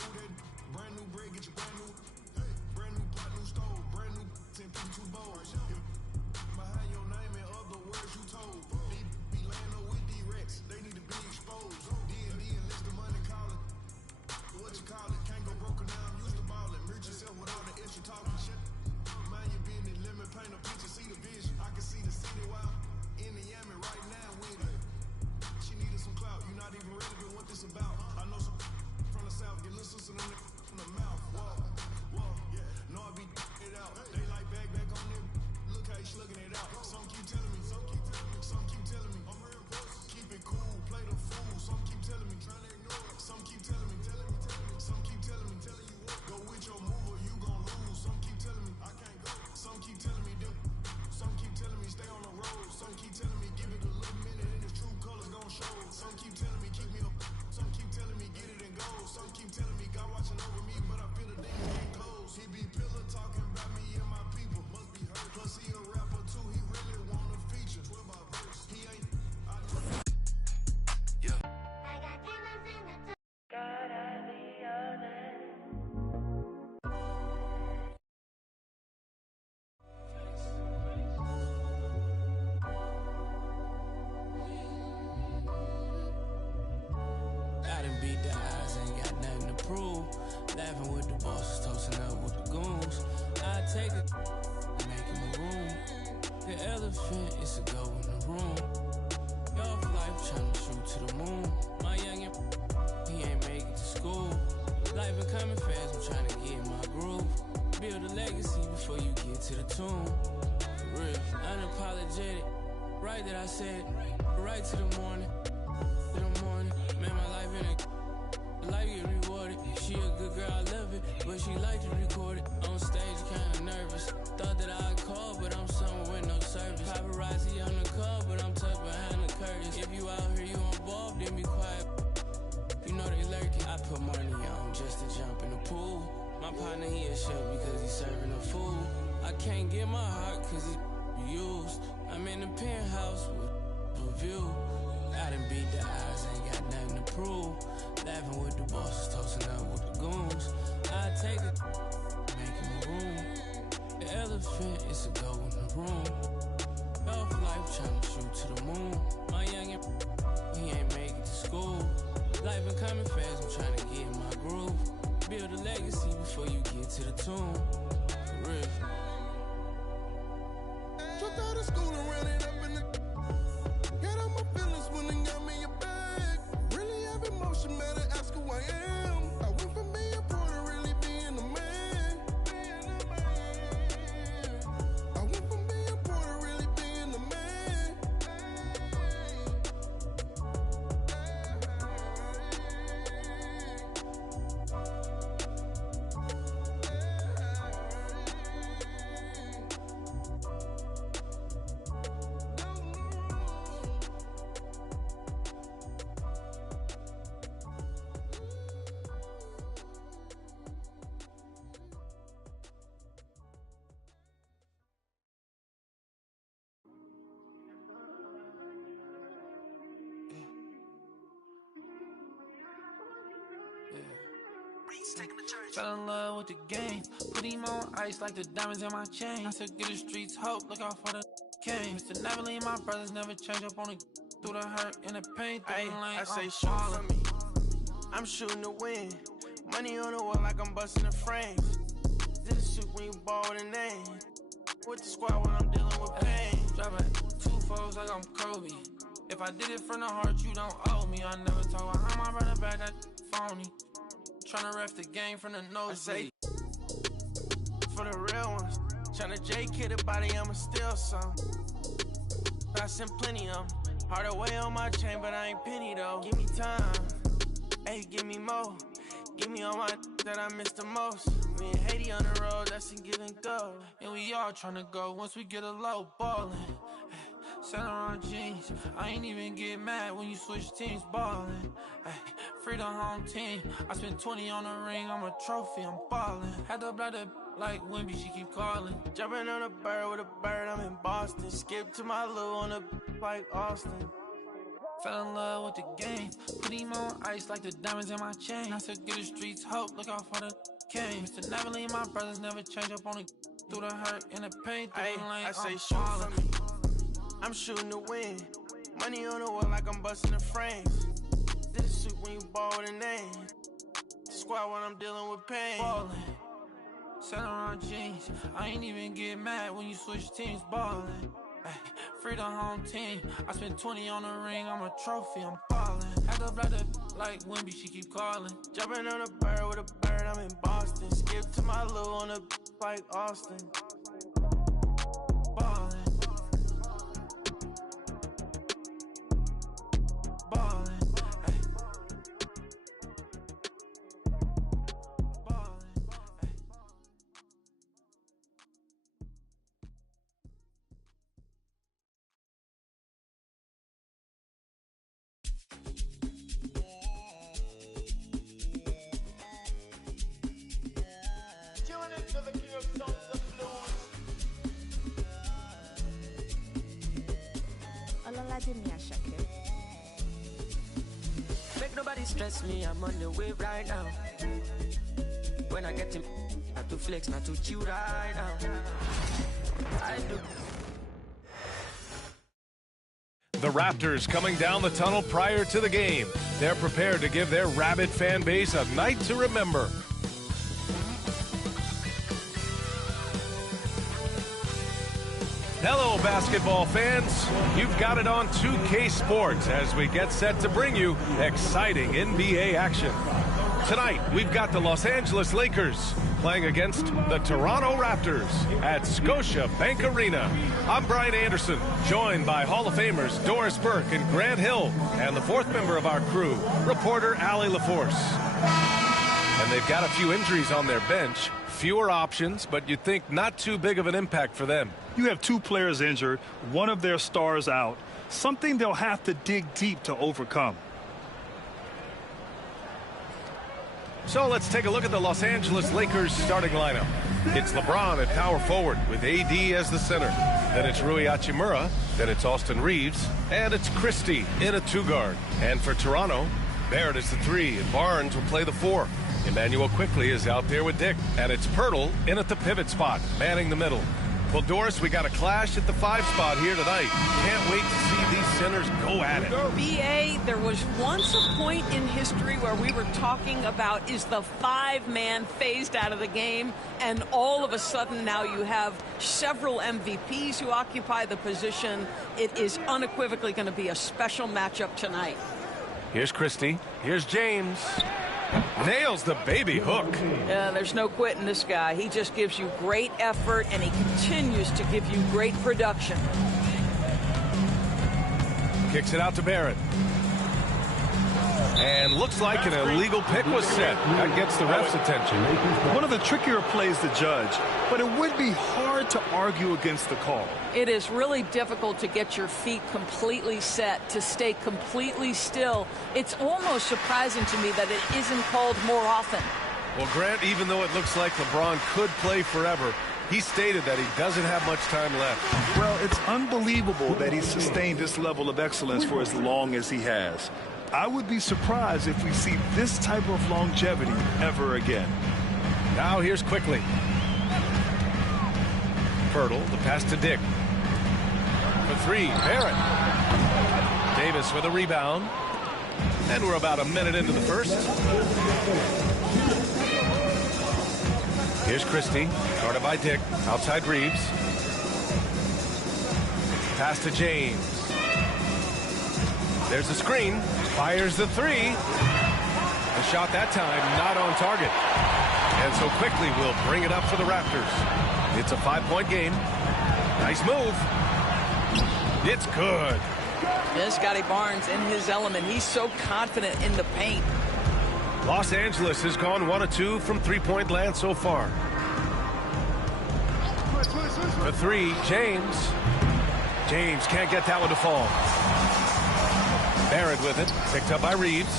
move that brand new bread, get your brand new, brand new pot, new stove, brand new 10 52 bowls. Behind your name and other words you told. Be laying up with these rats, they need to be exposed. D&D and list the money calling. What you call it? Can't go broken now, I'm used to ballin'. Merge yourself with all the extra talking shit. Mind your business, let me paint a picture, see the vision. I can see the city while in the Yami right now with it. She needed some clout, you not even relevant what this about. I know some from the south, get little sister in the mouth. Whoa, yeah. No, I be it out. They like back on them. Look how you slugging it out. Some keep telling me, some keep telling me. I'm real close. Keep it cool, play the fool. Some keep telling me, trying to ignore it. Some keep telling me. Some keep telling me, you what? Go with your move or you gon' lose. Some keep telling me, I can't go. Some keep telling me, some keep telling me, stay on the road. Some keep telling me, give it a little minute and its true colors gon' show. Some keep telling me, keep me up. Some keep telling me, get it and go. Some keep telling me, God watching over me, but I feel the thing ain't close. He be pillar talking about me and my people. Must be hurt. Plus he a rapper too, he really want a feature. 12 by verse. He ain't. Yeah. I got killers in the gotta be honest. I done beat the odds, ain't got nothing to prove. Laughing with the bosses, toasting up with the goons. I take it, make him a room. The elephant is a go in the room. Off life trying to shoot to the moon. My youngin', he ain't make it to school. Life been coming fast, I'm trying to get in my groove. Build a legacy before you get to the tomb. For real, unapologetic. Right that I said, right to the morning. Man, my life in a life get rewarded. She a good girl, I love it, but she like to record it. On stage, kinda nervous. Thought that I'd call, but I'm somewhere with no service. Paparazzi on the call, but I'm tucked behind the curtains. If you out here, you involved, then be quiet. You know they lurking. I put money on just to jump in the pool. My partner, he a chef because he's serving the food. I can't get my heart cause it's used. I'm in the penthouse with a view. I done beat the odds, ain't got nothing to prove. Laughing with the bosses, toasting up with the goons. I take it, make him a room. The elephant is a go in the room. Off life trying to shoot to the moon. My youngin', he ain't make it to school. Life been coming fast, I'm trying to get in my groove. Build a legacy before you get to the tomb. For real. Dropped out of school and ran it up in the. Got all my feelings when they got me a bag. Really have emotion, better ask who I am. I went from being poor to really being a man. I went from being poor to really being a man. Fell in love with the game. Put him on ice like the diamonds in my chain. I said, get the streets hope, look how far the came. Mr. Never leave my brothers, never change up on the through the hurt and the pain. I say shoot for me. I'm shooting to win. Money on the wall like I'm busting the frames. Did a shoot when you ball with a name. With the squad when I'm dealing with pain. Dropping 2 foes like I'm Kobe. If I did it from the heart, you don't owe me. I never talk about how my brother back, that phony. Tryna ref the game from the nose. I say for the real ones. Tryna J kid a body, I'ma steal some. I sent plenty of them. Hard away on my chain, but I ain't penny though. Give me time, hey, give me more. Give me all my that I miss the most. Me and Haiti on the road, that's a give and go. And we all tryna go once we get a low ballin'. Saint Laurent jeans, I ain't even get mad when you switch teams ballin'. Free the home team, I spent 20 on a ring, I'm a trophy, I'm ballin'. Had to blood like Wimby, she keep calling. Jumping on a bird with a bird, I'm in Boston. Skip to my loo on a like Austin. Fell in love with the game. Put him on ice like the diamonds in my chain. I said, get the streets hope, look out for the came. Mr. Never leave my brothers, never change up on it. Through the hurt and the pain, through the lane. I say shoot for me. I'm shooting to win. Money on the wall like I'm busting the frames. Did a suit when you ball with a name. Squad when I'm dealing with pain. Ballin', selling around jeans. I ain't even get mad when you switch teams. Ballin', ay, free the home team. I spent 20 on the ring, I'm a trophy, I'm ballin'. Act up like Wimby, she keep calling. Jumping on a bird with a bird, I'm in Boston. Skip to my loo on a like Austin. Ballin', ballin', ay. Ballin', ay. Make nobody stress me, I'm on the way right now. When I get him, not to flex, not to chew right now. I do. The Raptors coming down the tunnel prior to the game. They're prepared to give their rabid fan base a night to remember. Hello, basketball fans. You've got it on 2K Sports as we get set to bring you exciting NBA action. Tonight, we've got the Los Angeles Lakers playing against the Toronto Raptors at Scotiabank Arena. I'm Brian Anderson, joined by Hall of Famers Doris Burke and Grant Hill, and the fourth member of our crew, reporter Allie LaForce. And they've got a few injuries on their bench. Fewer options, but you'd think not too big of an impact for them. You have two players injured, one of their stars out, something they'll have to dig deep to overcome. So let's take a look at the Los Angeles Lakers starting lineup. It's LeBron at power forward with AD as the center. Then it's Rui Hachimura, then it's Austin Reeves, and it's Christie in a two-guard. And for Toronto, Barrett is the 3, and Barnes will play the 4. Emmanuel Quickley is out there with Dick, and it's Pirtle in at the pivot spot, manning the middle. Well, Doris, we got a clash at the 5 spot here tonight. Can't wait to see these centers go at it. BA, there was once a point in history where we were talking about, is the 5-man phased out of the game? And all of a sudden now you have several MVPs who occupy the position. It is unequivocally going to be a special matchup tonight. Here's Christie. Here's James. Nails the baby hook. Yeah, there's no quitting this guy. He just gives you great effort, and he continues to give you great production. Kicks it out to Barrett. And looks like an illegal pick was set. That gets the ref's attention. One of the trickier plays to judge, but it would be hard to argue against the call. It is really difficult to get your feet completely set, to stay completely still. It's almost surprising to me that it isn't called more often. Well, Grant, even though it looks like LeBron could play forever, he stated that he doesn't have much time left. Well, it's unbelievable that he's sustained this level of excellence for as long as he has. I would be surprised if we see this type of longevity ever again. Now here's Quickley. Pirtle, the pass to Dick. For 3, Barrett. Davis with a rebound. And we're about a minute into the first. Here's Christie, guarded by Dick, outside Reeves. Pass to James. There's the screen, fires the 3. The shot that time not on target. And so Quickley will bring it up for the Raptors. It's a 5-point game. Nice move. It's good. This Scotty Barnes in his element. He's so confident in the paint. Los Angeles has gone 1 of 2 from three-point land so far. For 3, James. James can't get that one to fall. Barrett with it, picked up by Reeves.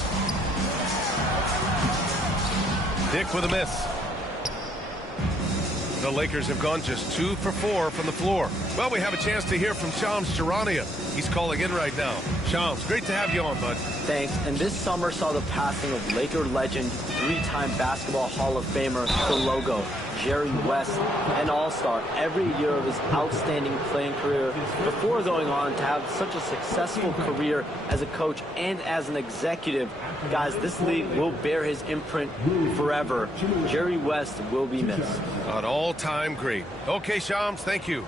Dick with a miss. The Lakers have gone just 2 for 4 from the floor. Well, we have a chance to hear from Shams Charania. He's calling in right now. Shams, great to have you on, bud. Thanks. And this summer saw the passing of Laker legend, 3-time Basketball Hall of Famer, the logo, Jerry West, an all-star every year of his outstanding playing career before going on to have such a successful career as a coach and as an executive. Guys, this league will bear his imprint forever. Jerry West will be missed. An all-time great. Okay, Shams, thank you.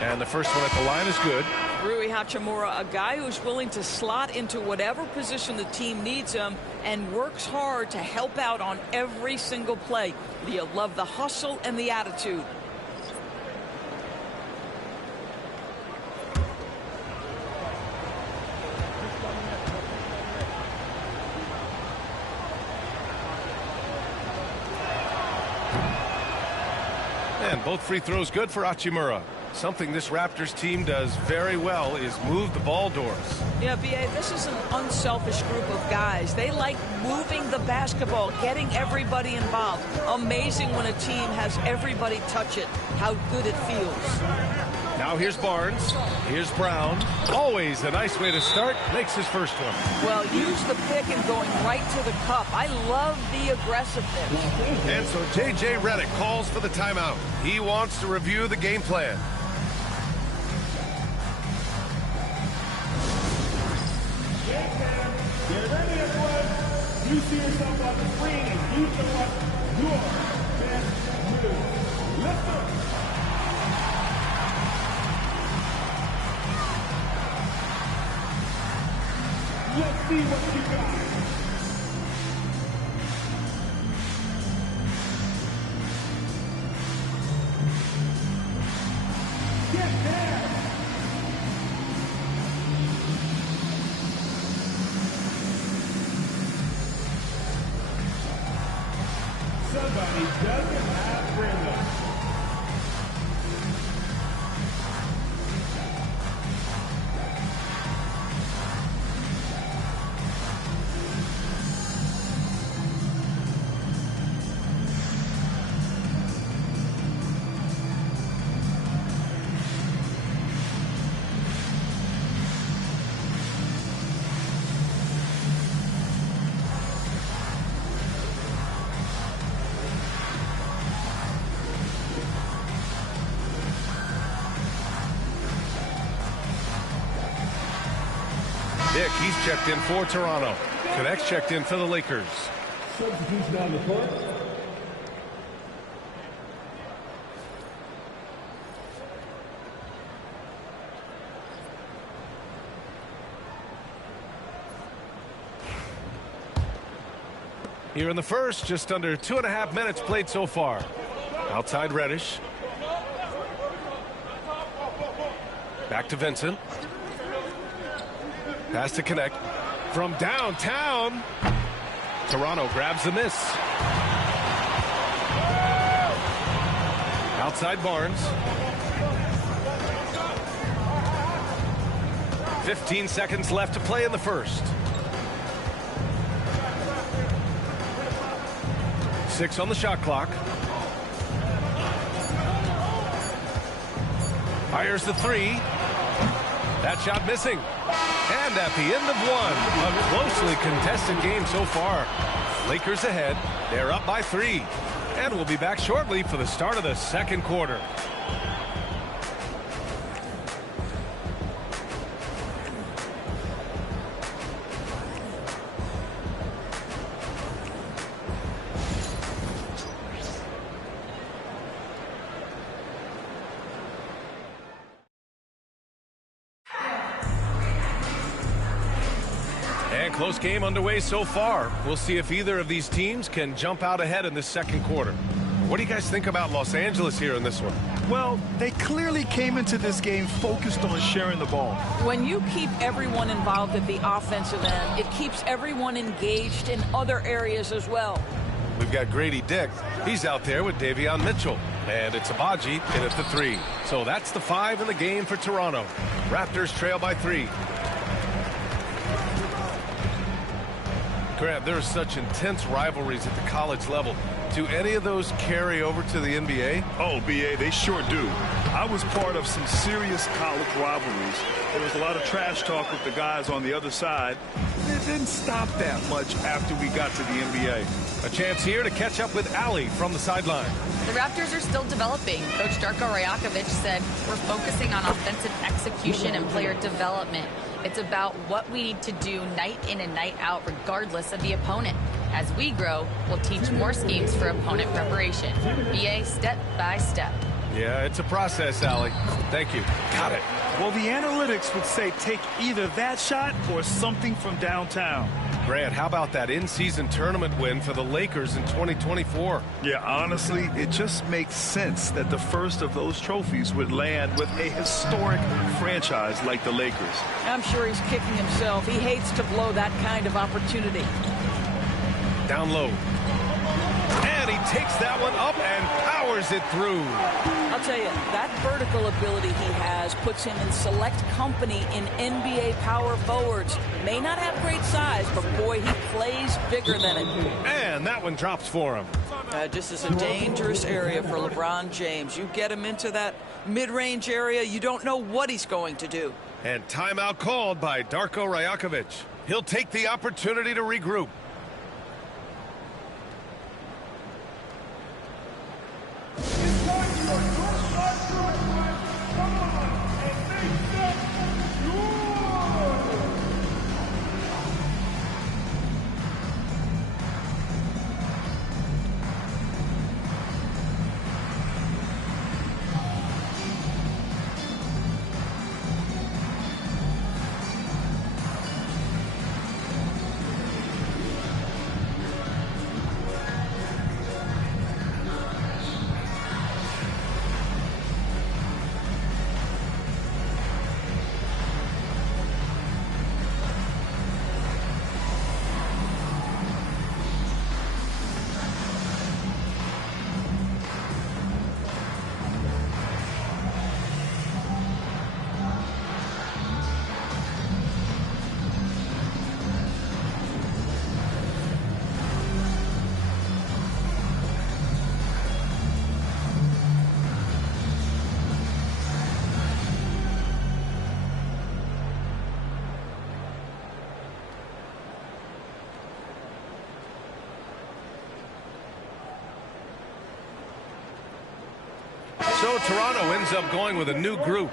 And the first one at the line is good. Rui Hachimura, a guy who's willing to slot into whatever position the team needs him and works hard to help out on every single play. You love the hustle and the attitude. And both free throws good for Hachimura. Something this Raptors team does very well is move the ball doors. Yeah, B.A., this is an unselfish group of guys. They like moving the basketball, getting everybody involved. Amazing when a team has everybody touch it, how good it feels. Now here's Barnes. Here's Brown. Always a nice way to start. Makes his first one. Well, use the pick and going right to the cup. I love the aggressiveness. And so J.J. Redick calls for the timeout. He wants to review the game plan. Get ready, everyone. You see yourself on the screen and you show us your best move. Let's go. Let's see what you got. Get there. Somebody doesn't have Brenda. Dick, he's checked in for Toronto. Connect's checked in for the Lakers. Substitution on the court. Here in the first, just under 2.5 minutes played so far. Outside Reddish. Back to Vincent. Pass to Connect. From downtown. Toronto grabs the miss. Outside Barnes. 15 seconds left to play in the first. 6 on the shot clock. Fires the 3. That shot missing. And at the end of one, a closely contested game so far. Lakers ahead. They're up by 3. And we'll be back shortly for the start of the second quarter. Close game underway so far. We'll see if either of these teams can jump out ahead in this second quarter. What do you guys think about Los Angeles here in this one? Well, they clearly came into this game focused on sharing the ball. When you keep everyone involved at the offensive end, it keeps everyone engaged in other areas as well. We've got Grady Dick. He's out there with Davion Mitchell. And it's Agbaji in at the 3. So that's the 5 in the game for Toronto. Raptors trail by 3. Grant, there are such intense rivalries at the college level. Do any of those carry over to the NBA? Oh, B.A., they sure do. I was part of some serious college rivalries. There was a lot of trash talk with the guys on the other side. It didn't stop that much after we got to the NBA. A chance here to catch up with Allie from the sideline. The Raptors are still developing. Coach Darko Rajakovic said, we're focusing on offensive execution and player development. It's about what we need to do night in and night out, regardless of the opponent. As we grow, we'll teach more schemes for opponent preparation. BA step by step. Yeah, it's a process, Allie. Thank you. Got it. Well, the analytics would say take either that shot or something from downtown. Grant, how about that in-season tournament win for the Lakers in 2024? Yeah, honestly, it just makes sense that the first of those trophies would land with a historic franchise like the Lakers. I'm sure he's kicking himself. He hates to blow that kind of opportunity. Down low. And he takes that one up and powers it through. I'll tell you, that vertical ability he has puts him in select company in NBA power forwards. May not have great size, but boy, he plays bigger than it. And that one drops for him. This is a dangerous area for LeBron James. You get him into that mid-range area, you don't know what he's going to do. And timeout called by Darko Rajakovic. He'll take the opportunity to regroup. So Toronto ends up going with a new group.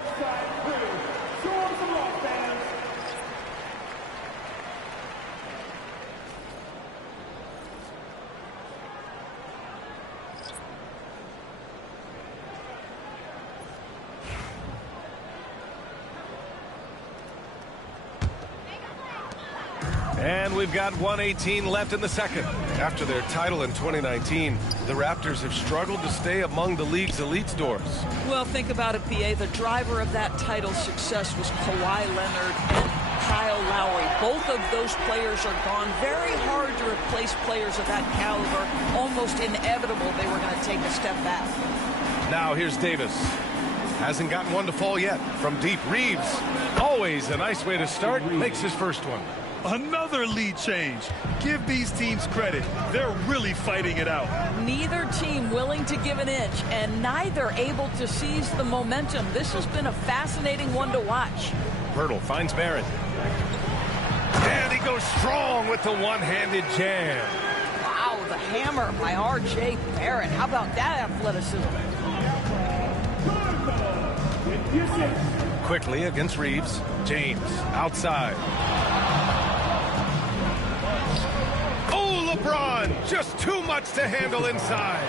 And we've got 1:18 left in the second. After their title in 2019, the Raptors have struggled to stay among the league's elite stores. Well, think about it, PA. The driver of that title success was Kawhi Leonard and Kyle Lowry. Both of those players are gone. Very hard to replace players of that caliber. Almost inevitable they were going to take a step back. Now here's Davis. Hasn't gotten one to fall yet. From deep, Reeves. Always a nice way to start. Makes his first one. Another lead change. Give these teams credit. They're really fighting it out. Neither team willing to give an inch, and neither able to seize the momentum. This has been a fascinating one to watch. Pirtle finds Barrett. And he goes strong with the one-handed jam. Wow, the hammer by R.J. Barrett. How about that athleticism? Quickly against Reeves. James outside. LeBron, just too much to handle inside.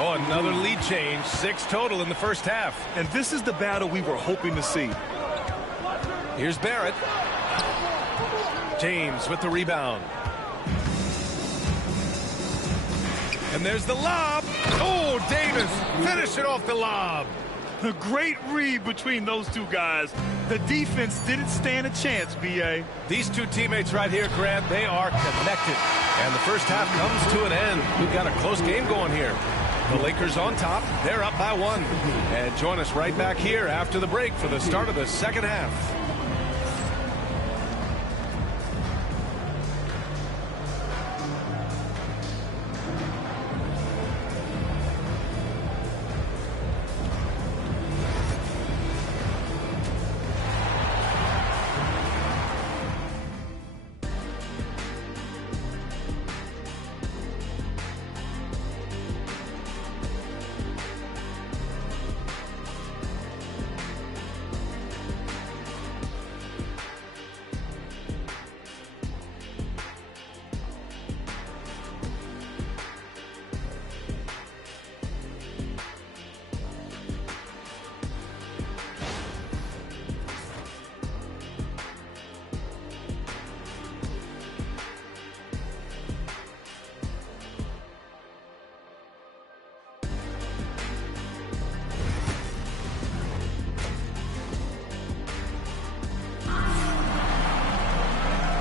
Oh, another lead change. 6 total in the first half. And this is the battle we were hoping to see. Here's Barrett. James with the rebound. And there's the lob. Oh, Davis finishing off the lob. A great read between those two guys. The defense didn't stand a chance, B.A. These two teammates right here, Grant, they are connected. And the first half comes to an end. We've got a close game going here. The Lakers on top. They're up by 1. And join us right back here after the break for the start of the second half.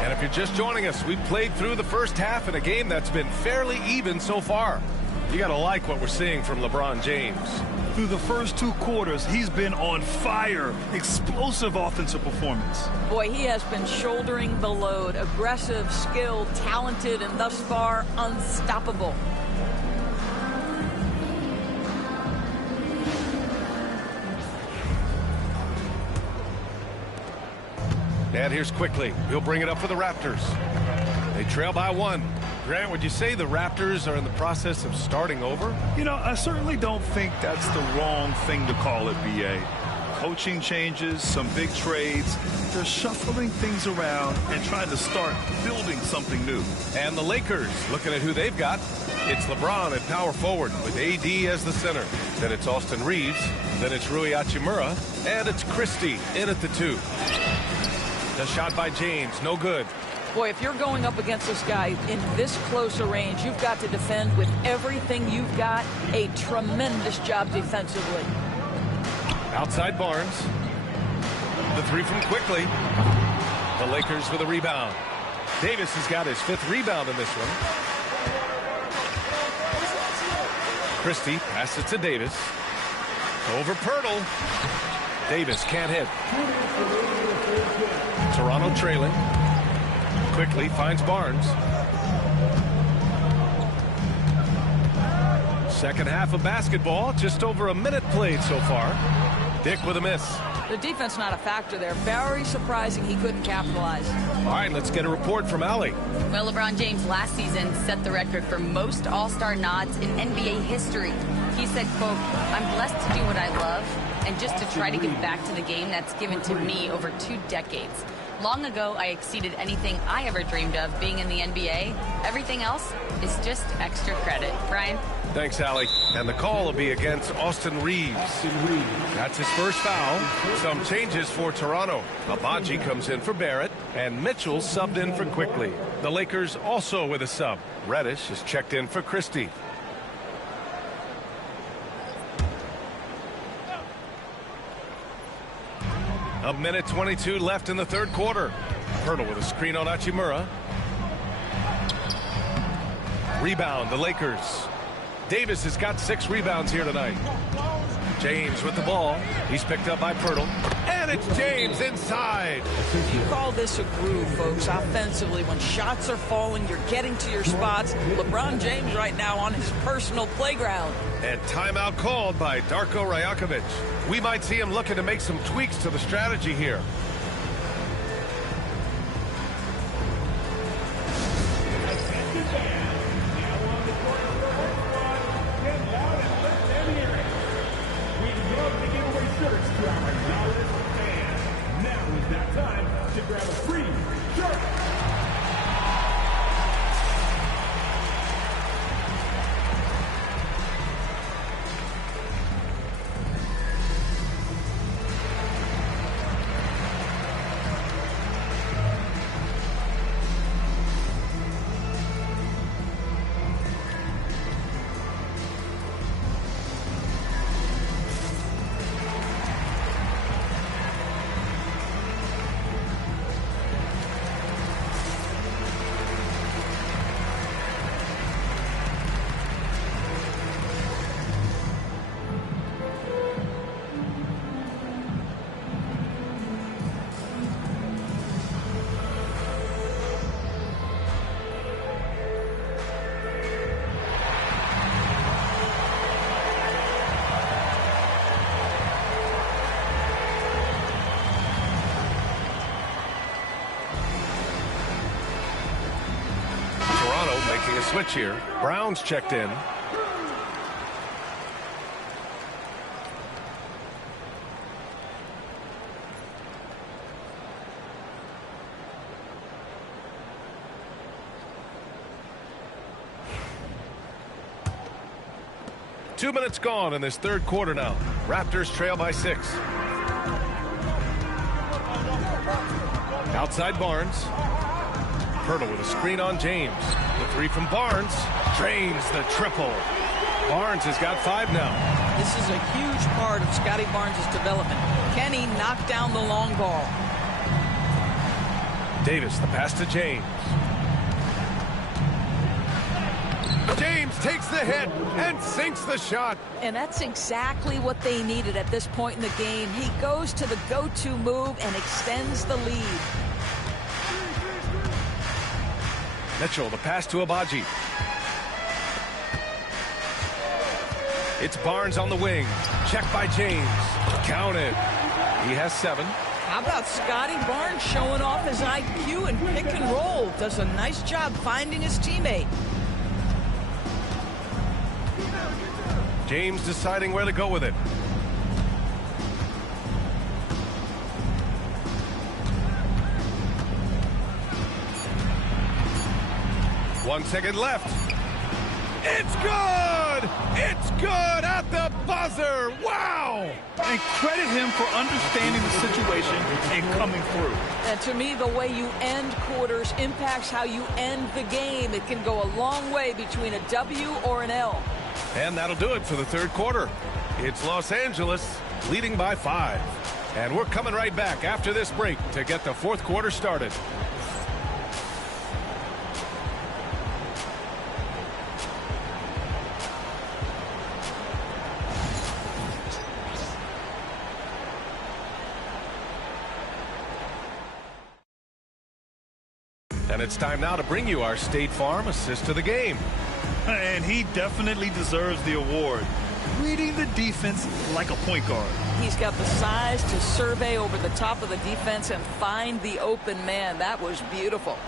If you're just joining us, we've played through the first half in a game that's been fairly even so far. You got to like what we're seeing from LeBron James. Through the first 2 quarters, he's been on fire. Explosive offensive performance. Boy, he has been shouldering the load. Aggressive, skilled, talented, and thus far unstoppable. And here's Quickly. He'll bring it up for the Raptors. They trail by 1. Grant, would you say the Raptors are in the process of starting over? You know, I certainly don't think that's the wrong thing to call it, B.A. Coaching changes, some big trades. They're shuffling things around and trying to start building something new. And the Lakers, looking at who they've got, it's LeBron at power forward with AD as the center. Then it's Austin Reeves. Then it's Rui Hachimura. And it's Christie in at the 2. The shot by James, no good. Boy, if you're going up against this guy in this close a range, you've got to defend with everything you've got. A tremendous job defensively. Outside Barnes. The 3 from Quickly. The Lakers with a rebound. Davis has got his 5th rebound in this one. Christie passes it to Davis. Over Pirtle. Davis can't hit. Toronto trailing. Quickly finds Barnes. Second half of basketball, just over a minute played so far. Dick with a miss. The defense not a factor there. Very surprising he couldn't capitalize. All right, let's get a report from Allie. Well, LeBron James last season set the record for most All-Star nods in NBA history. He said, quote, "I'm blessed to do what I love and just to try to give back to the game that's given to me over 2 decades. Long ago, I exceeded anything I ever dreamed of being in the NBA. Everything else is just extra credit." Brian? Thanks, Allie. And the call will be against Austin Reeves. That's his first foul. Some changes for Toronto. Abaji comes in for Barrett, and Mitchell subbed in for Quickly. The Lakers also with a sub. Reddish is checked in for Christie. A minute 22 left in the third quarter. Pirtle with a screen on Hachimura. Rebound, the Lakers. Davis has got 6 rebounds here tonight. James with the ball. He's picked up by Pirtle. And it's James inside. You call this a groove, folks, offensively. When shots are falling, you're getting to your spots. LeBron James right now on his personal playground. And timeout called by Darko Rajakovic. We might see him looking to make some tweaks to the strategy here. Toronto making a switch here. Brown's checked in. Two minutes gone in this third quarter now. Raptors trail by 6. Outside Barnes. Pirtle with a screen on James. The three from Barnes. Drains the triple. Barnes has got 5 now. This is a huge part of Scotty Barnes' development. Can he knock down the long ball? Davis, the pass to James. James takes the hit and sinks the shot. And that's exactly what they needed at this point in the game. He goes to the go-to move and extends the lead. Mitchell, the pass to Abaji. It's Barnes on the wing. Checked by James. Counted. He has 7. How about Scotty Barnes showing off his IQ and pick and roll? Does a nice job finding his teammate. James deciding where to go with it. One second left. It's good! It's good at the buzzer! Wow! And credit him for understanding the situation and coming through. And to me, the way you end quarters impacts how you end the game. It can go a long way between a W or an L. And that'll do it for the third quarter. It's Los Angeles leading by 5. And we're coming right back after this break to get the fourth quarter started. And it's time now to bring you our State Farm assist to the game. And he definitely deserves the award. Reading the defense like a point guard. He's got the size to survey over the top of the defense and find the open man. That was beautiful.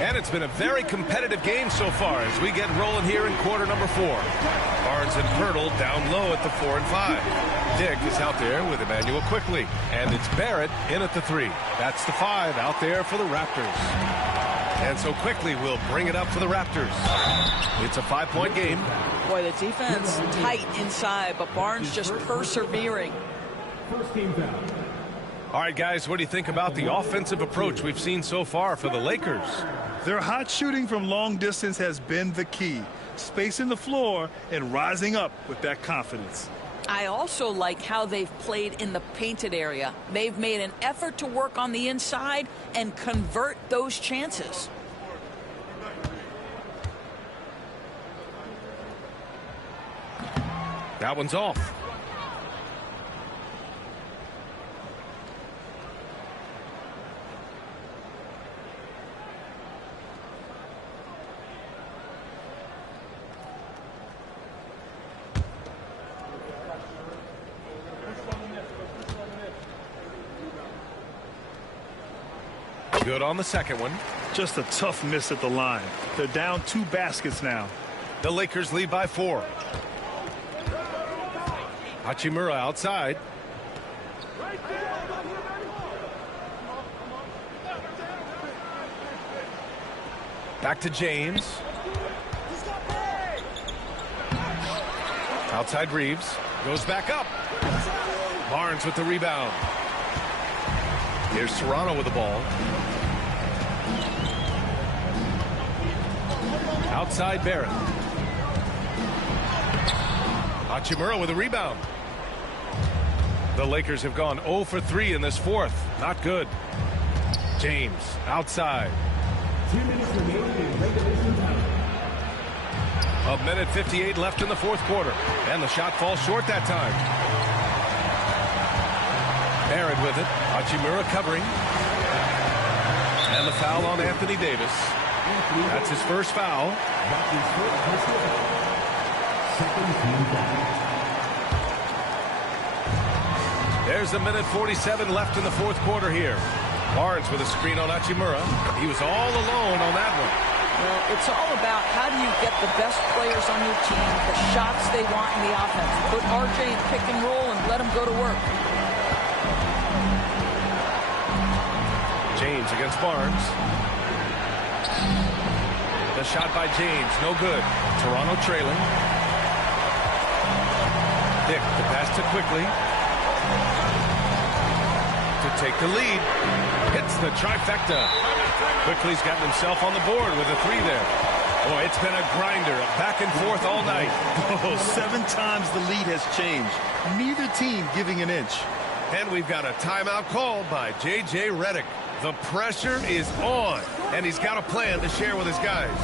And it's been a very competitive game so far as we get rolling here in quarter number 4. Barnes and Pirtle down low at the 4 and 5. Dick is out there with Emmanuel Quickly. And it's Barrett in at the 3. That's the 5 out there for the Raptors. And so Quickly will bring it up for the Raptors. It's a 5-point game. Boy, the defense tight inside, but Barnes just persevering. First team foul. All right, guys, what do you think about the offensive approach we've seen so far for the Lakers? Their hot shooting from long distance has been the key. Spacing the floor and rising up with that confidence. I also like how they've played in the painted area. They've made an effort to work on the inside and convert those chances. That one's off. Good on the second one. Just a tough miss at the line. They're down 2 baskets now. The Lakers lead by 4. Hachimura outside. Back to James. Outside Reeves. Goes back up. Barnes with the rebound. Here's Toronto with the ball. Outside Barrett. Hachimura with a rebound. The Lakers have gone 0 for 3 in this fourth. Not good. James outside. 2 minutes remaining in regulation time. 1:58 left in the fourth quarter. And the shot falls short that time. Barrett with it. Hachimura covering. And the foul on Anthony Davis. That's his first foul. There's 1:47 left in the fourth quarter here. Barnes with a screen on Hachimura. He was all alone on that one. Well, it's all about how do you get the best players on your team, the shots they want in the offense. Put RJ in pick and roll and let him go to work. James against Barnes. The shot by James, no good. Toronto trailing. Dick, the pass to Quickly. To take the lead. Hits the trifecta. Quickly's gotten himself on the board with a 3 there. Boy, it's been a grinder, back and forth all night. Oh, 7 times the lead has changed. Neither team giving an inch. And we've got a timeout called by J.J. Redick. The pressure is on, and he's got a plan to share with his guys.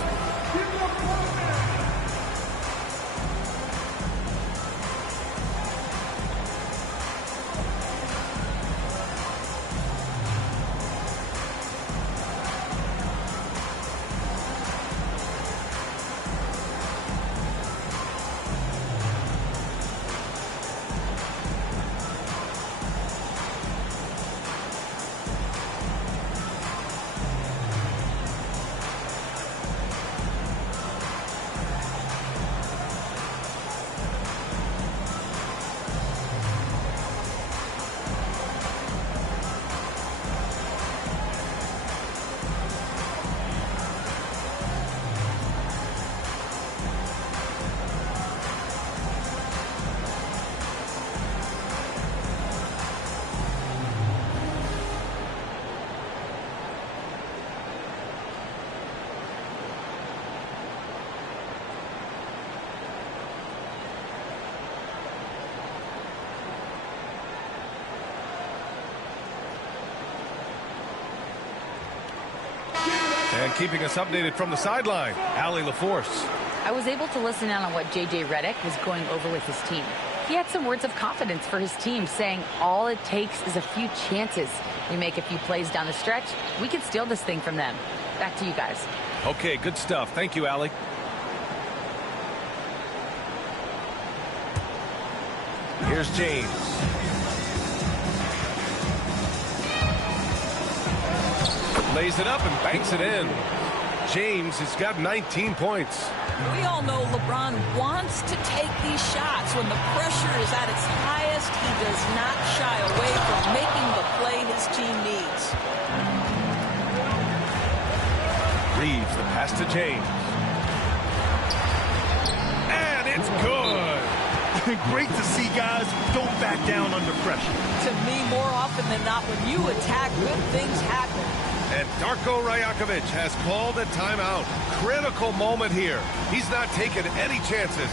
And keeping us updated from the sideline, Allie LaForce. I was able to listen in on what J.J. Redick was going over with his team. He had some words of confidence for his team, saying all it takes is a few chances. We make a few plays down the stretch, we can steal this thing from them. Back to you guys. Okay, good stuff. Thank you, Allie. Here's James. Lays it up and banks it in. James has got 19 points. We all know LeBron wants to take these shots. When the pressure is at its highest, he does not shy away from making the play his team needs. Reeves, the pass to James. And it's good. Great to see guys don't back down under pressure. To me, more often than not, when you attack, good things happen. And Darko Rajakovic has called a timeout. Critical moment here. He's not taking any chances.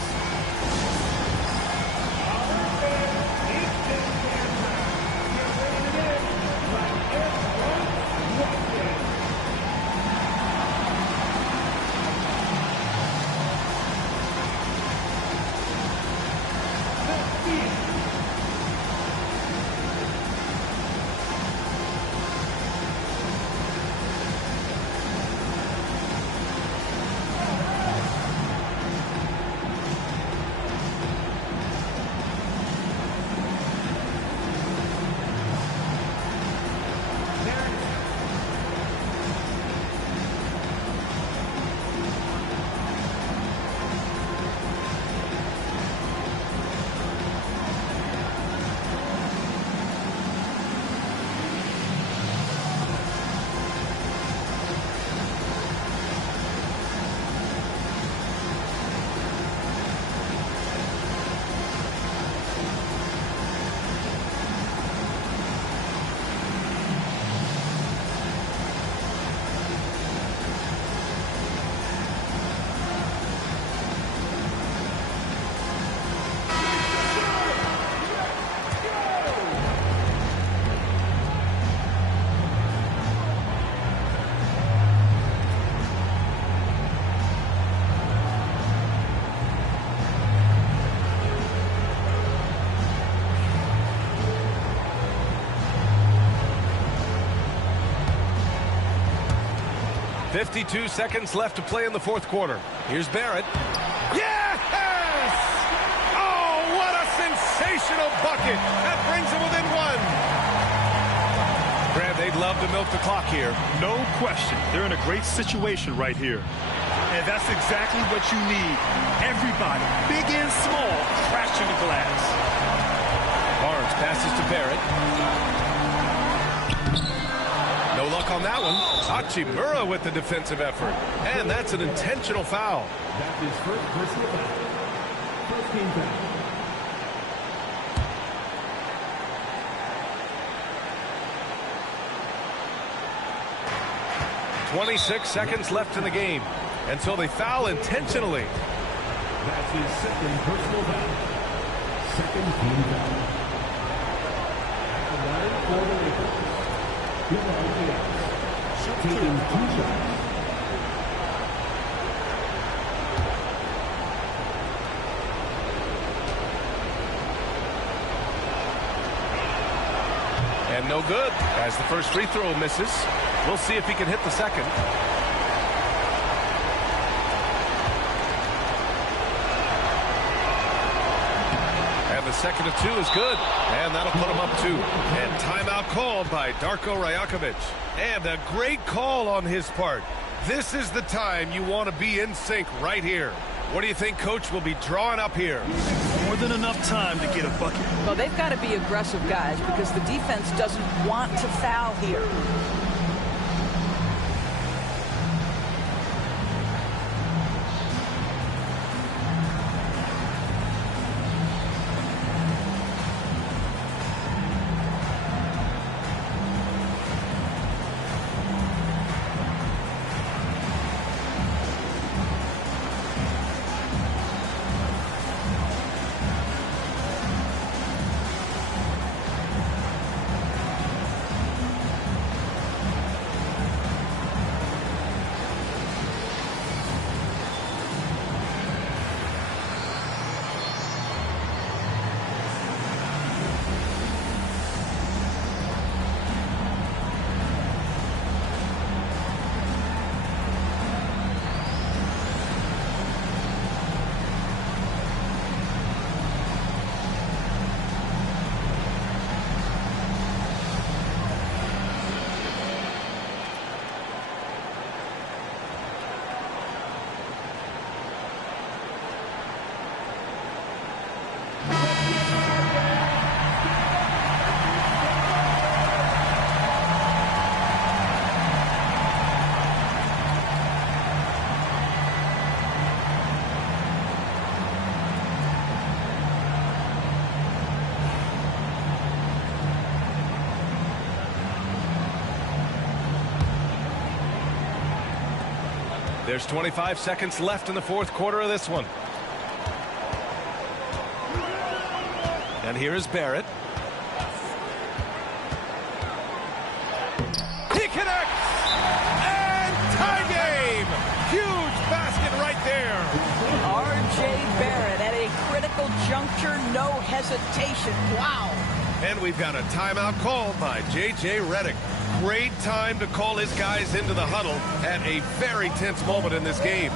.52 seconds left to play in the fourth quarter. Here's Barrett. Yes! Oh, what a sensational bucket. That brings them within one. Graham, they've They'd love to milk the clock here. No question. They're in a great situation right here. And that's exactly what you need. Everybody, big and small, crashing the glass. Barnes passes to Barrett. No luck on that one. Hachimura with the defensive effort. And that's an intentional foul. That's his first personal foul. First team foul. 26 seconds left in the game until they foul intentionally. That's his second personal foul. Second team foul. At the line for the Lakers, LeBron James, taking 2 shots. And no good as the first free throw misses. We'll see if he can hit the second. And the second of 2 is good. And that'll put him up 2. And timeout called by Darko Rajakovic. And a great call on his part. This is the time you want to be in sync right here. What do you think Coach will be drawing up here? More than enough time to get a bucket. Well, they've got to be aggressive, guys, because the defense doesn't want to foul here. There's 25 seconds left in the fourth quarter of this one. And here is Barrett. He connects! And tie game! Huge basket right there! R.J. Barrett at a critical juncture, no hesitation. Wow! And we've got a timeout called by J.J. Redick. Great time to call his guys into the huddle at a very tense moment in this game.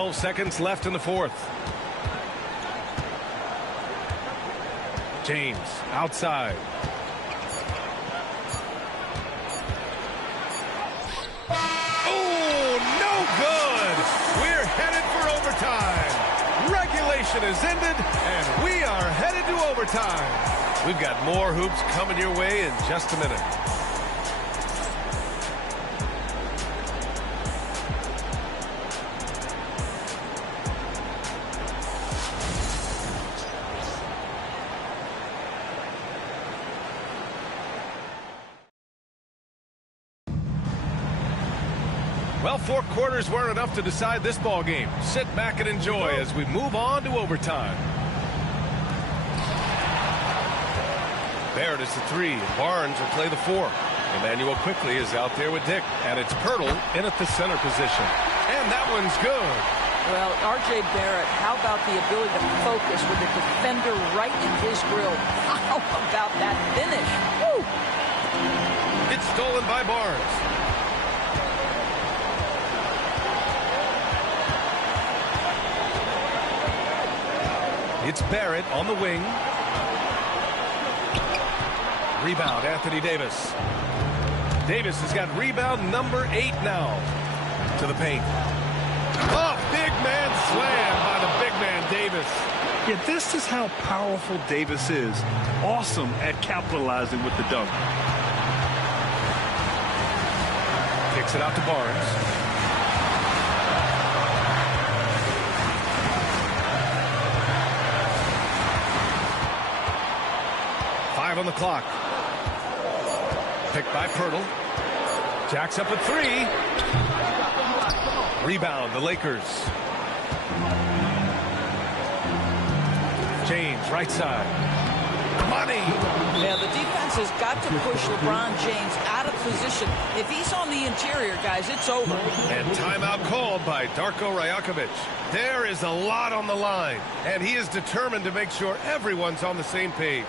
12 seconds left in the fourth. James outside. Oh, no good. We're headed for overtime. Regulation is ended, and we are headed to overtime. We've got more hoops coming your way in just a minute. Well, 4 quarters weren't enough to decide this ball game. Sit back and enjoy as we move on to overtime. Barrett is the 3. Barnes will play the 4. Emmanuel quickly is out there with Dick, and it's Pirtle in at the center position. And that one's good. Well, R.J. Barrett, how about the ability to focus with the defender right in his grill? How about that finish? Woo! It's stolen by Barnes. It's Barrett on the wing. Rebound, Anthony Davis. Davis has got rebound number 8 now. To the paint. Oh, big man slam by the big man Davis. Yeah, this is how powerful Davis is. Awesome at capitalizing with the dunk. Kicks it out to Barnes. On the clock. Picked by Pirtle. Jacks up a 3. Rebound, the Lakers. James, right side. Money. Yeah, the defense has got to push LeBron James out of position. If he's on the interior, guys, it's over. And timeout called by Darko Rajakovic. There is a lot on the line, and he is determined to make sure everyone's on the same page.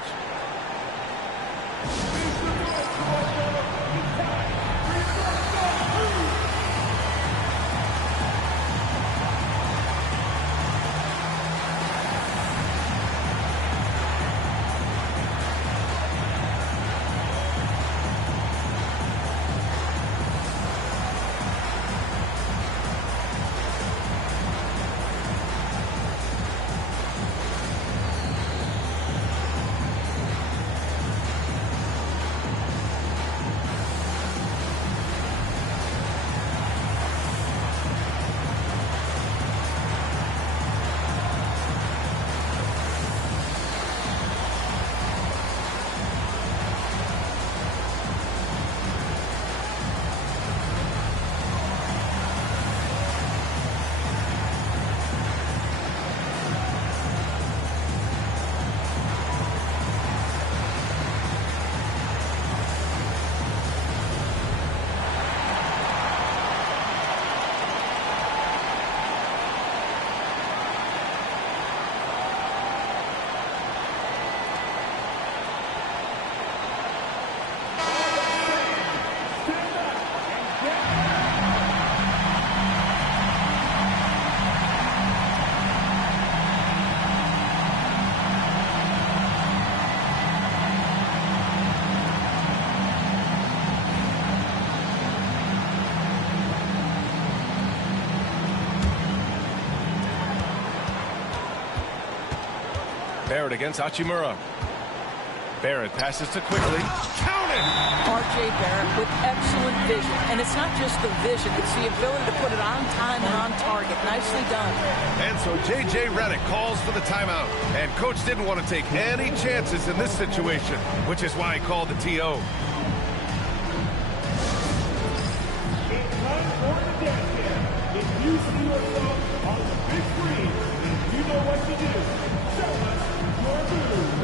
Barrett against Hachimura. Barrett passes to quickly. Counted! R.J. Barrett with excellent vision. And it's not just the vision, it's the ability to put it on time and on target. Nicely done. And so J.J. Redick calls for the timeout. And Coach didn't want to take any chances in this situation, which is why he called the T.O. It's time for the dance cam. If you see yourself on the big screen, and you know what to do, show us your moves.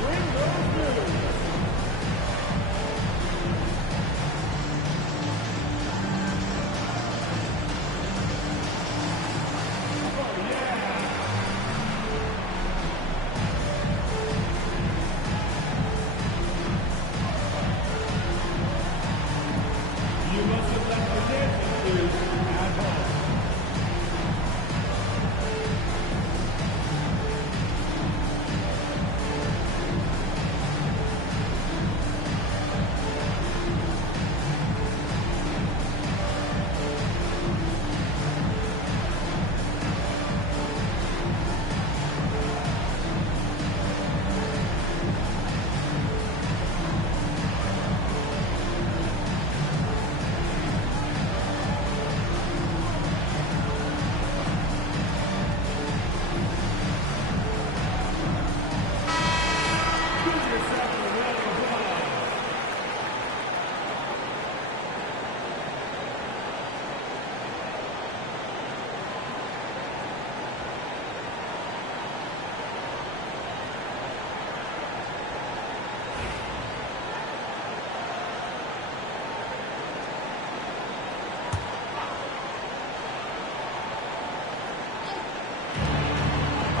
Bring those moves. Oh, yeah. Lakers at home.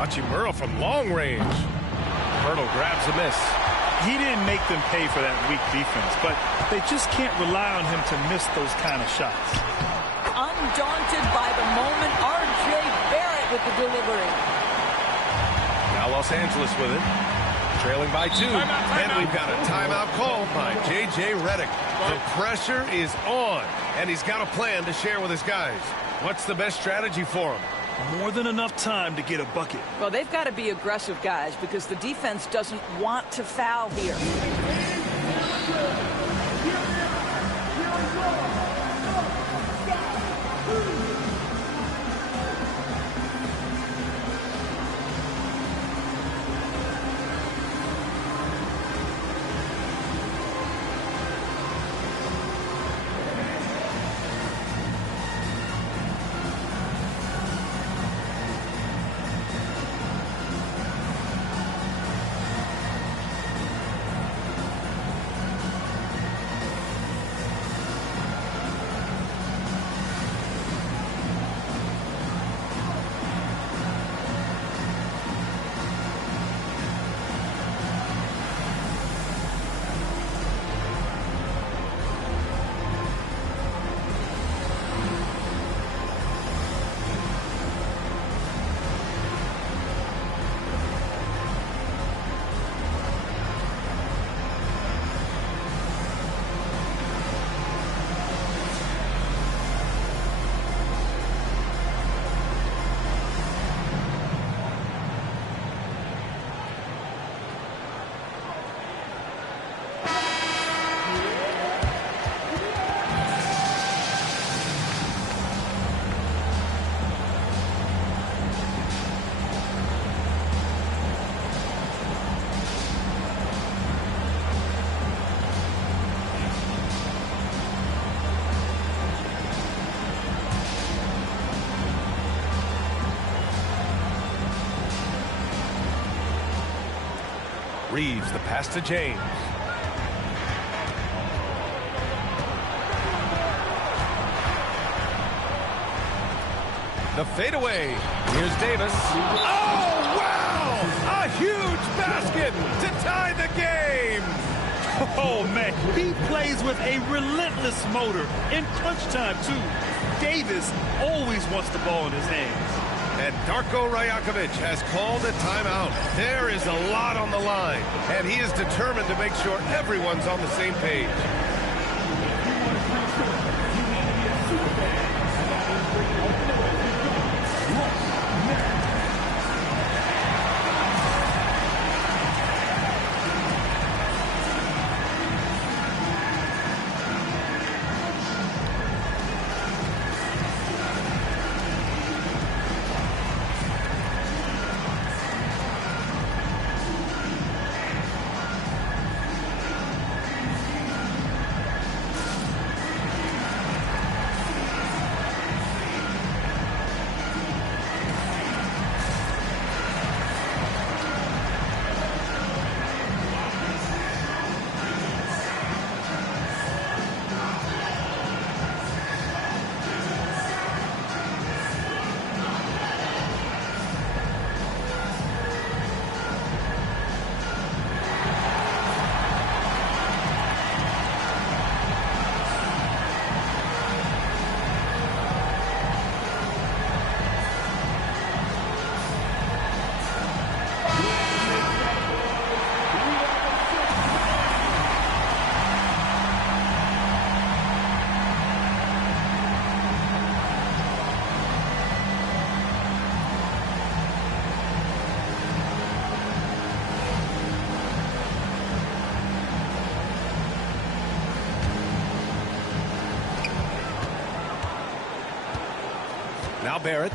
Hachimura from long range. Hurdle grabs a miss. He didn't make them pay for that weak defense, but they just can't rely on him to miss those kind of shots. Undaunted by the moment, R.J. Barrett with the delivery. Now Los Angeles with it. Trailing by 2. And we've got a timeout called by J.J. Redick. The pressure is on, and he's got a plan to share with his guys. What's the best strategy for him? More than enough time to get a bucket. Well, they've got to be aggressive, guys, because the defense doesn't want to foul here. Reeves, the pass to James. The fadeaway. Here's Davis. Oh, wow! A huge basket to tie the game! Oh, man, he plays with a relentless motor in crunch time, too. Davis always wants the ball in his hands. And Darko Rajakovic has called a timeout. There is a lot on the line, and he is determined to make sure everyone's on the same page. Now Barrett.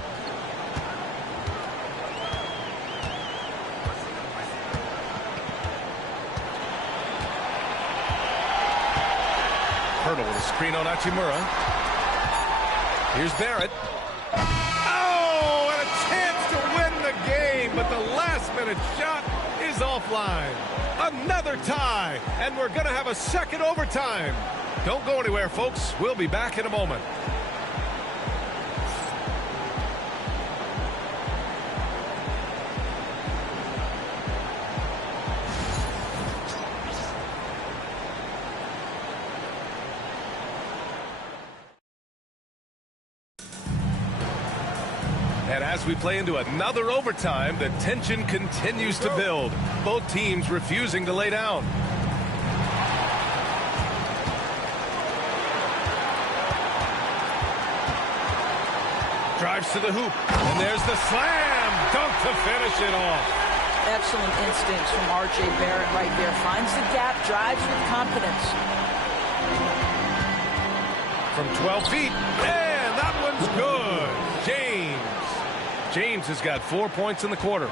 Hurdle with a screen on Hachimura. Here's Barrett. Oh, and a chance to win the game, but the last-minute shot is offline. Another tie, and we're going to have a second overtime. Don't go anywhere, folks. We'll be back in a moment. And as we play into another overtime, the tension continues to build. Both teams refusing to lay down. Drives to the hoop, and there's the slam dunk to finish it off. Excellent instincts from R.J. Barrett right there. Finds the gap, drives with confidence. From 12 feet, and that one's good. James has got 4 points in the quarter.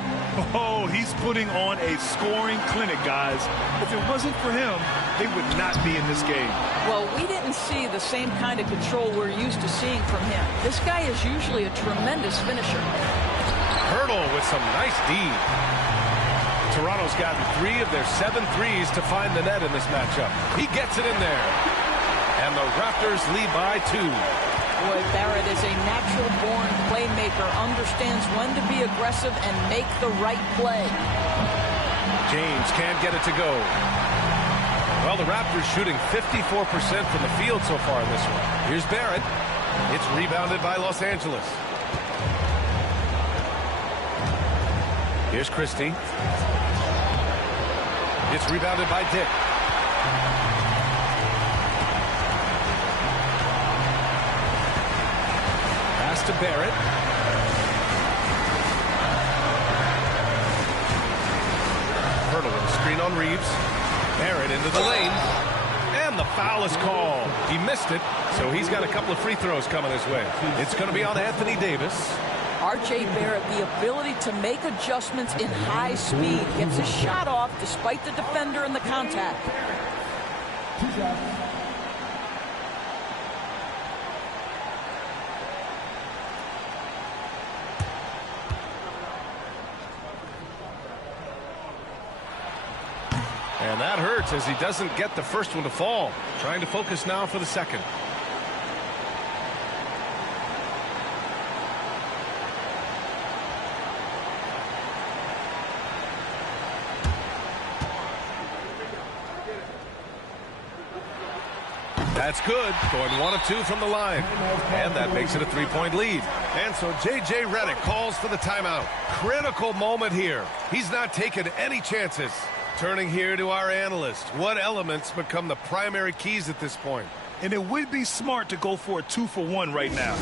Oh, he's putting on a scoring clinic, guys. If it wasn't for him, they would not be in this game. Well, we didn't see the same kind of control we're used to seeing from him. This guy is usually a tremendous finisher. Hurdle with some nice D. Toronto's gotten 3 of their 7 threes to find the net in this matchup. He gets it in there. And the Raptors lead by 2. Boy, Barrett is a natural-born playmaker, understands when to be aggressive and make the right play. James can't get it to go. Well, the Raptors shooting 54% from the field so far in this one. Here's Barrett. It's rebounded by Los Angeles. Here's Christie. It's rebounded by Dick. To Barrett. Hurdle with a screen on Reeves. Barrett into the lane. And the foul is called. He missed it, so he's got a couple of free throws coming his way. It's going to be on Anthony Davis. R.J. Barrett, the ability to make adjustments in high speed. Gets his shot off despite the defender and the contact. And that hurts as he doesn't get the first one to fall. Trying to focus now for the second. That's good. Going 1 of 2 from the line. And that makes it a 3-point lead. And so J.J. Redick calls for the timeout. Critical moment here. He's not taking any chances. Turning here to our analyst. What elements become the primary keys at this point? And it would be smart to go for a 2-for-1 right now.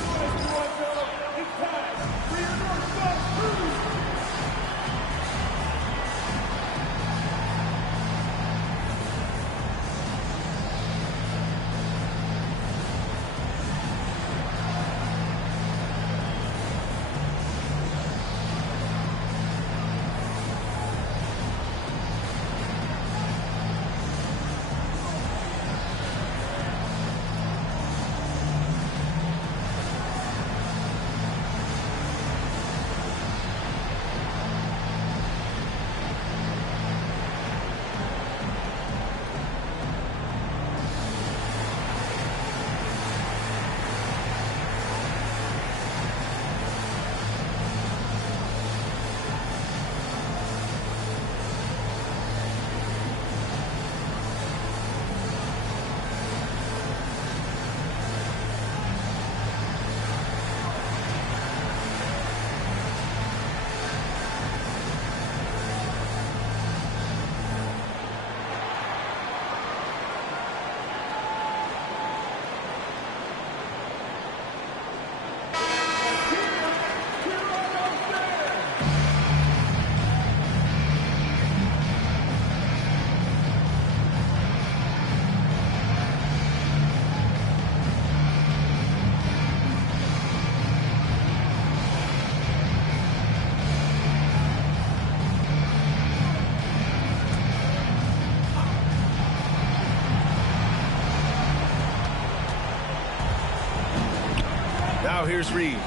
Now here's Reeves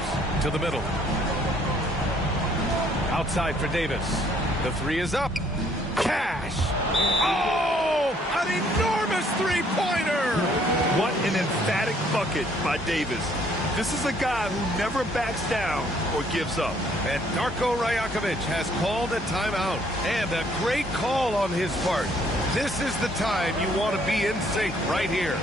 to the middle. Outside for Davis. The three is up. Cash. Oh, an enormous three-pointer. What an emphatic bucket by Davis. This is a guy who never backs down or gives up. And Darko Rajakovic has called a timeout. And a great call on his part. This is the time you want to be in sync right here.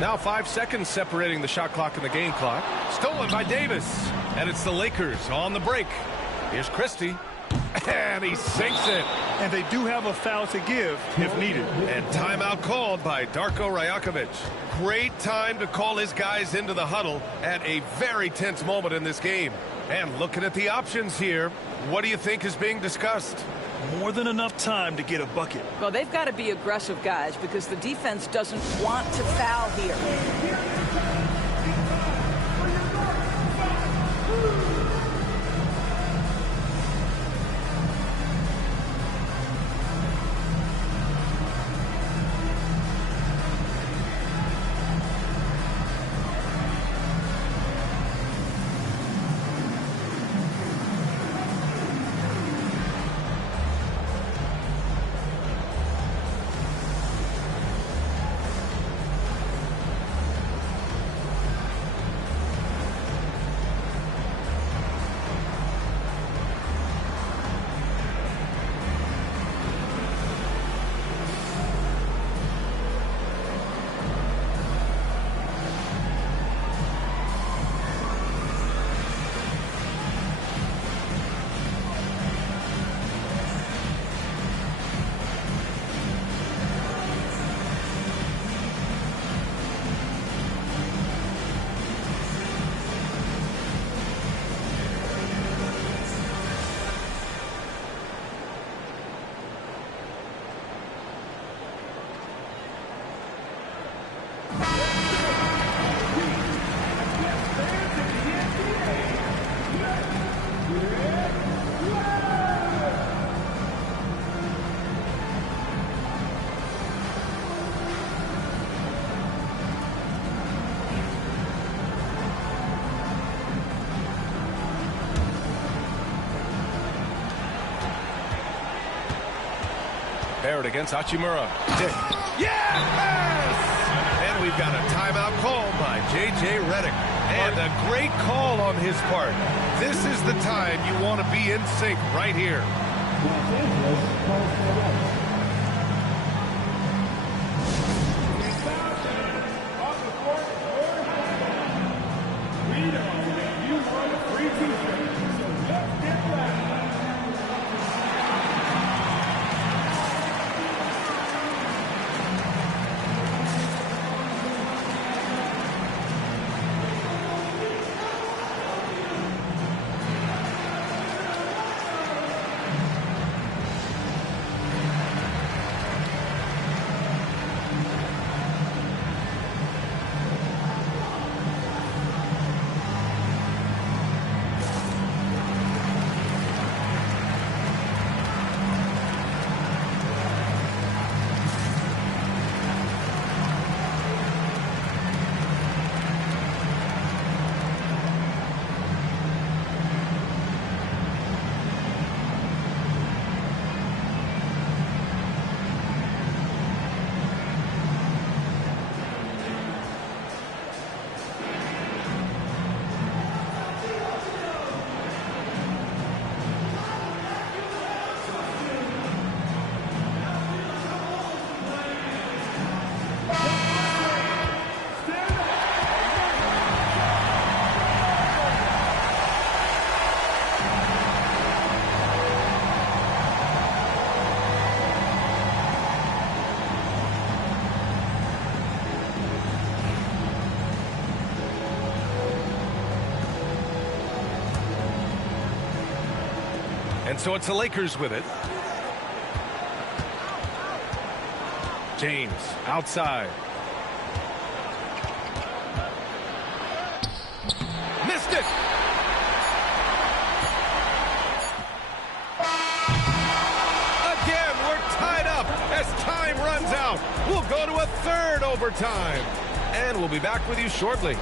Now 5 seconds separating the shot clock and the game clock. Stolen by Davis. And it's the Lakers on the break. Here's Christie. And he sinks it. And they do have a foul to give if needed. And timeout called by Darko Rajakovic. Great time to call his guys into the huddle at a very tense moment in this game. And looking at the options here, what do you think is being discussed? More than enough time to get a bucket. Well, they've got to be aggressive, guys, because the defense doesn't want to foul here. Barrett against Hachimura. Yes! And we've got a timeout called by J.J. Redick. And a great call on his part. This is the time you want to be in sync right here. And so it's the Lakers with it. James outside. Missed it. Again, we're tied up as time runs out. We'll go to a third overtime. And we'll be back with you shortly.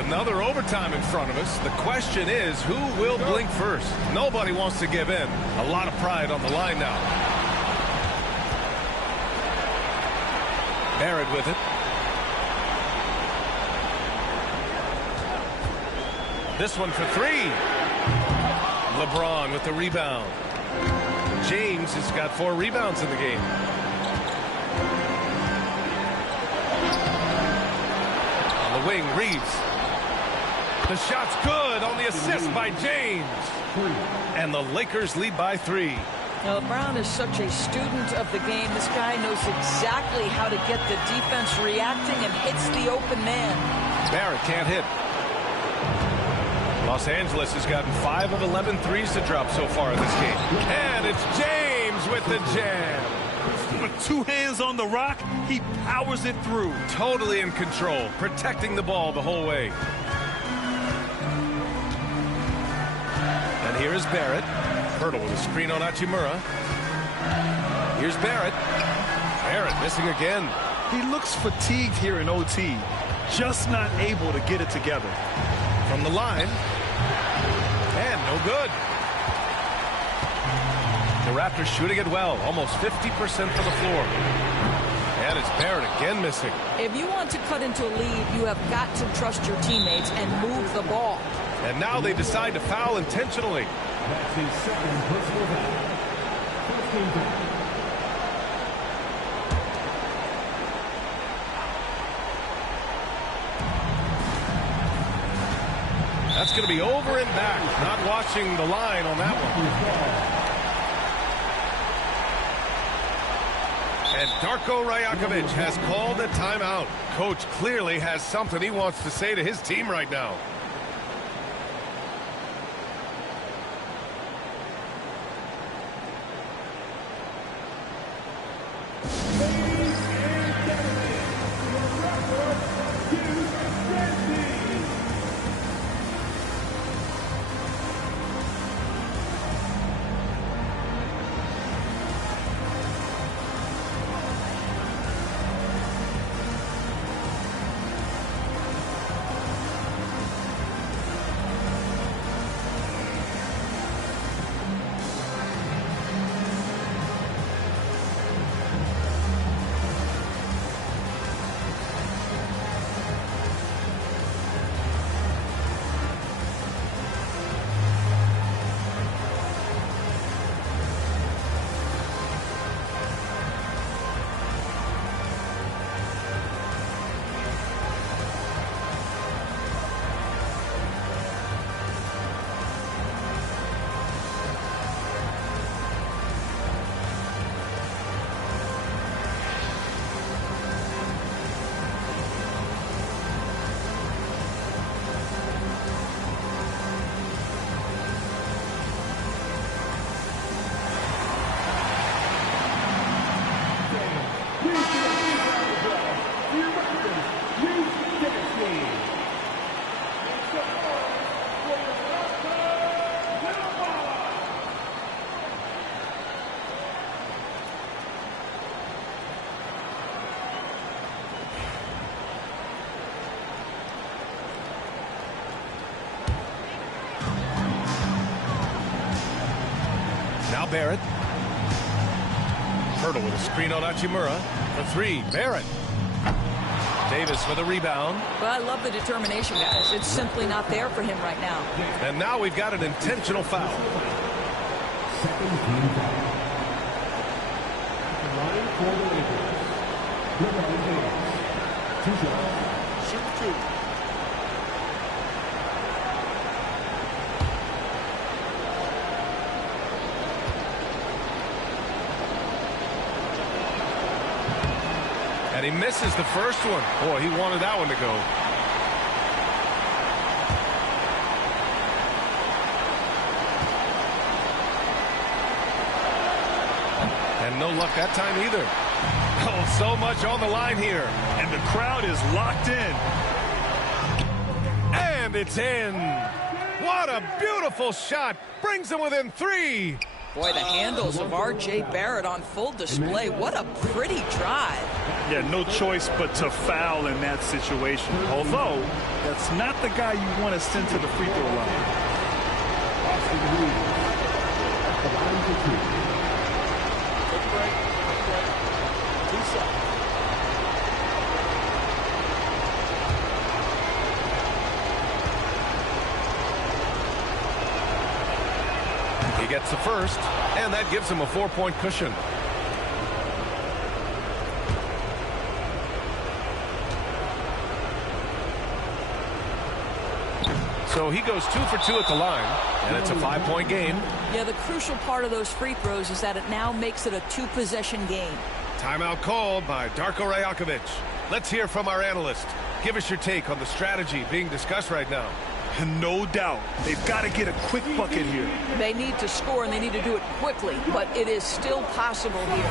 Another overtime in front of us. The question is, who will blink first? Nobody wants to give in. A lot of pride on the line now. Barrett with it. This one for three. LeBron with the rebound. James has got 4 rebounds in the game. On the wing, Reeves. The shot's good on the assist by James. And the Lakers lead by 3. Now, LeBron is such a student of the game. This guy knows exactly how to get the defense reacting and hits the open man. Barrett can't hit. Los Angeles has gotten 5 of 11 threes to drop so far in this game. And it's James with the jam. With 2 hands on the rock, he powers it through. Totally in control, protecting the ball the whole way. And here is Barrett. Hurdle with a screen on Hachimura. Here's Barrett. Barrett missing again. He looks fatigued here in OT. Just not able to get it together. From the line. And no good. The Raptors shooting it well. Almost 50% for the floor. And it's Barrett again missing. If you want to cut into a lead, you have got to trust your teammates and move the ball. And now they decide to foul intentionally. That's his second personal foul. 15 foul. That's going to be over and back. Not watching the line on that one. And Darko Rajakovic has called a timeout. Coach clearly has something he wants to say to his team right now. Barrett. Hurdle with a screen on Hachimura. For 3, Barrett. Davis with a rebound. Well, I love the determination, guys. It's simply not there for him right now. And now we've got an intentional foul. Second team foul. Line for the Lakers. LeBron James. 2 shots. Shoot 2. And he misses the first one. Boy, he wanted that one to go. And no luck that time either. Oh, so much on the line here. And the crowd is locked in. And it's in. What a beautiful shot. Brings him within 3. Boy, the handles of R.J. Barrett on full display. What a pretty drive. Yeah, no choice but to foul in that situation. Although, that's not the guy you want to send to the free throw line. Austin Reeves, at the line for 2. Take a break. 2 seconds. He gets the first, and that gives him a 4-point cushion. So he goes 2 for 2 at the line, and it's a 5-point game. Yeah, the crucial part of those free throws is that it now makes it a 2-possession game. Timeout called by Darko Rajakovic. Let's hear from our analyst. Give us your take on the strategy being discussed right now. No doubt. They've got to get a quick bucket here. They need to score, and they need to do it quickly, but it is still possible here.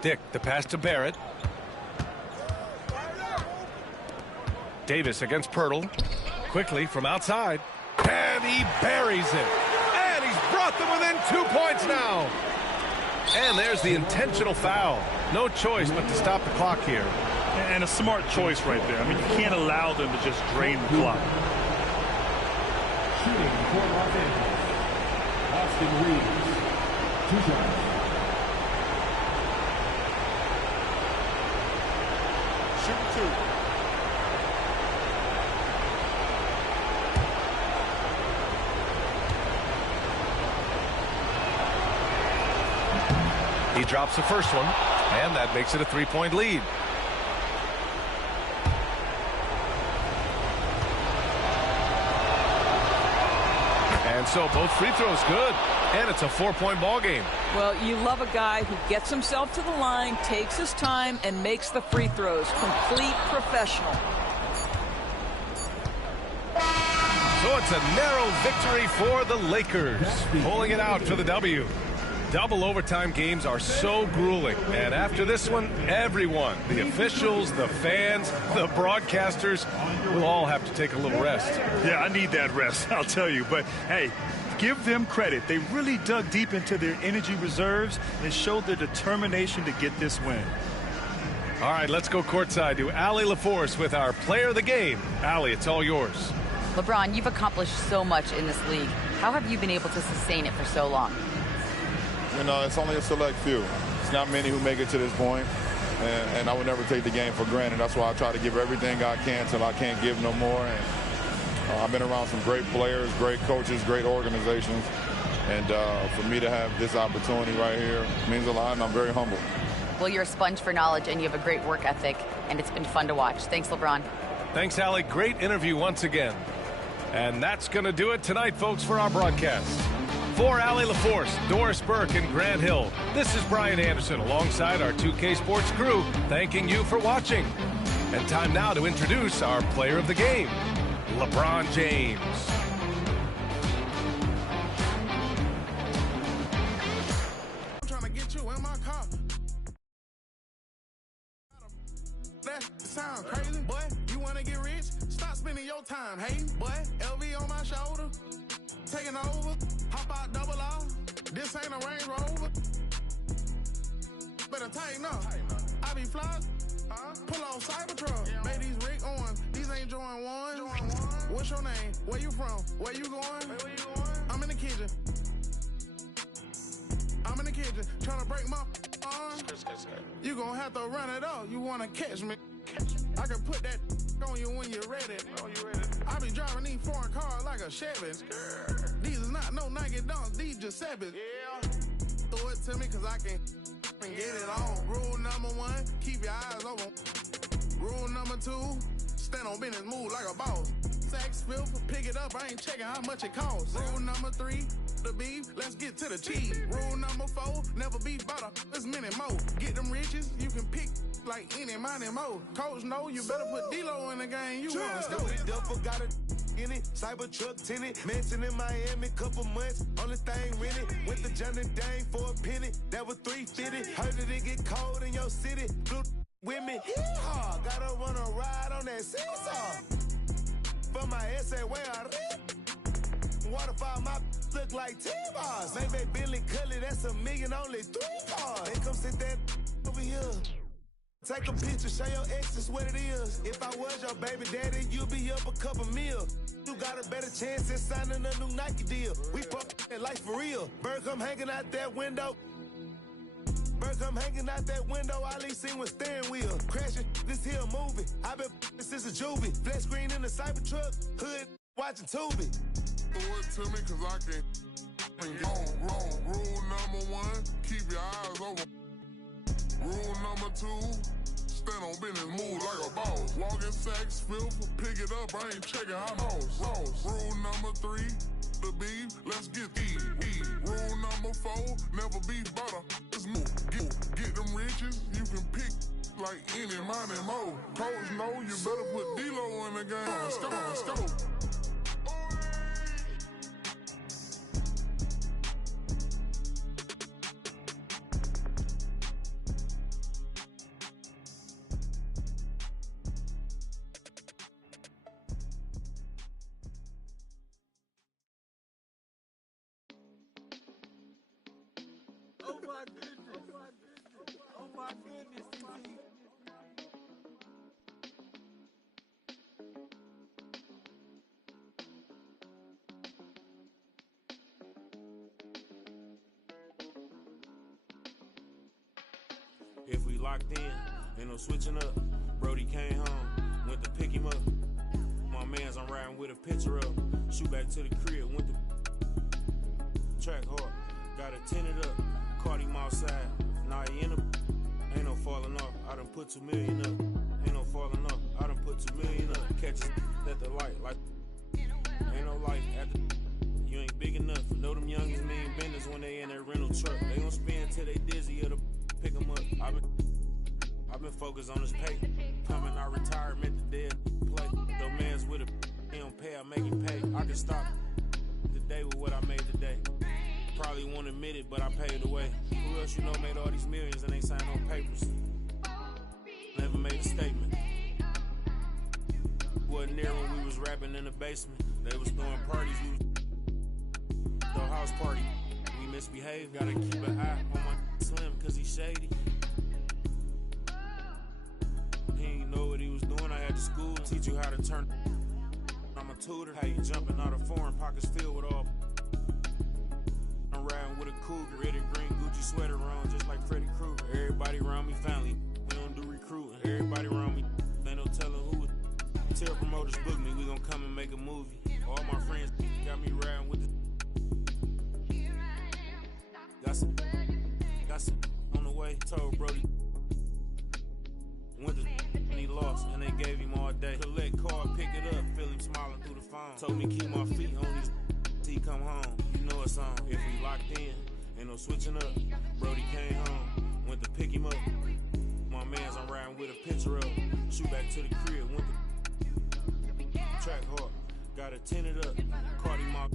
Dick, the pass to Barrett. Davis against Pirtle. Quickly from outside. And he buries it. And he's brought them within 2 points now. And there's the intentional foul. No choice but to stop the clock here. And a smart choice right there. I mean, you can't allow them to just drain the clock. Shooting for Los Angeles, Austin Reeves. 2 shots. Shoot 2. He drops the first one, and that makes it a 3-point lead. And so both free throws good, and it's a 4-point ball game. Well, you love a guy who gets himself to the line, takes his time, and makes the free throws. Complete professional. So it's a narrow victory for the Lakers, pulling it out for the W. Double overtime games are so grueling, and after this one, everyone, the officials, the fans, the broadcasters, will all have to take a little rest. Yeah, I need that rest, I'll tell you. But, hey, give them credit. They really dug deep into their energy reserves and showed their determination to get this win. All right, let's go courtside to Allie LaForce with our player of the game. Allie, it's all yours. LeBron, you've accomplished so much in this league. How have you been able to sustain it for so long? You know, it's only a select few. It's not many who make it to this point, and I would never take the game for granted. That's why I try to give everything I can till I can't give no more. And I've been around some great players, great coaches, great organizations, and for me to have this opportunity right here means a lot, and I'm very humble. Well, you're a sponge for knowledge, and you have a great work ethic, and it's been fun to watch. Thanks, LeBron. Thanks, Allie. Great interview once again. And that's going to do it tonight, folks, for our broadcast. For Allie LaForce, Doris Burke, and Grant Hill, this is Brian Anderson alongside our 2K Sports crew, thanking you for watching. And time now to introduce our player of the game, LeBron James. I'm trying to get you in my car. That sound crazy, boy. You wanna get rich? Stop spending your time hating, boy. LV on my shoulder, taking over. Hop out double R. This ain't a Range Rover. Better tighten up. I be fly. Pull on Cybertruck. Make these Rick Owens. These ain't Jordan 1. What's your name? Where you from? Where you going? I'm in the kitchen. I'm in the kitchen. Trying to break my arm. You gon' have to run it up. You wanna catch me? I can put that on you when you're ready. I be driving these foreign cars like a Chevy. These is not no Nike Dunks, these Giuseppe's. Yeah. Throw it to me cause I can get it on. Rule number 1, keep your eyes open. Rule number 2, stand on business, move like a boss. Sex filth, pick it up, I ain't checking how much it costs. Rule number 3, the beef, let's get to the cheese. Rule number 4, never be butter, there's many more. Get them riches, you can pick like any, money, mo. Coach, no, you better put D-Lo in the game, you wanna score. Duffel got it in it, Cybertruck tenant, mansion in Miami, couple months, only thing rented. Went to Johnny Dang for a penny, that was $350. Heard that it get cold in your city, blue with me. Yeehaw, gotta run a ride on that seesaw. For my essay, where I rip. Waterfall, my look like T-bars. Maybe Billy Cully, that's $1 million, only 3 cars. They come sit that over here. Take a picture, show your exes what it is. If I was your baby daddy, you'd be up a couple mil. You got a better chance at signing a new Nike deal. We fuck that life for real. Bird come hanging out that window. Bird come hanging out that window. All he seen was steering wheel. Crashing this here movie. I been since a juvie. Flat screen in the Cybertruck. Hood watching Tubi. Throw it to me cause I can get on. Rule number 1, keep your eyes open. Rule number 2, stand on business, move like a boss. Walking sacks, filth, pick it up, I ain't checking how lost. Rule number 3, the beef, let's get eat. Rule number 4, never be butter, let's move. Get them riches, you can pick like any, money, mo. Coach, no, you better put D-Lo in the game. Let's go. If we locked in, ain't no switching up. Brody came home, went to pick him up. My mans, I'm riding with a picture up. Shoot back to the crib, went to track hard. Got it tinted up, caught him outside. Now he in a, ain't no falling off. I done put 2 million up. Ain't no falling off. I done put 2 million up. Catch it at the light, like ain't no light at the. You ain't big enough. Know them youngins mean benders when they in that rental truck. They gon' spin till they dizzy or the pick them up. I've been focused on this pay. Coming out retirement, the dead play. Though man's with a he don't pay, I make him pay. I can stop the day with what I made today. Probably won't admit it, but I paid away. Who else you know made all these millions and ain't signed no papers? Never made a statement. Wasn't there when we was rapping in the basement. They was throwing parties, we was throw house party. We misbehaved, gotta keep an eye on my slim cause he shady. He ain't know what he was doing. I had to school teach you how to turn. I'm a tutor, how you jumping out of foreign pockets filled with all with a cougar. Red and green Gucci sweater on, just like Freddy Krueger. Everybody around me family, we don't do recruiting. Everybody around me, they no telling who it. Tell promoters book me, we gon' come and make a movie. All my friends got me riding with the. Got some on the way, told Brody. Went to and he lost, and they gave him all day. Collect card, pick it up, feel him smiling through the phone. Told me keep my feet on these till he come home. You know it's on. If we locked in, ain't no switching up. Brody came home, went to pick him up. My man's I'm riding with a picture of. Shoot back to the crib, went to track hard. Got it tinted up, caught him off.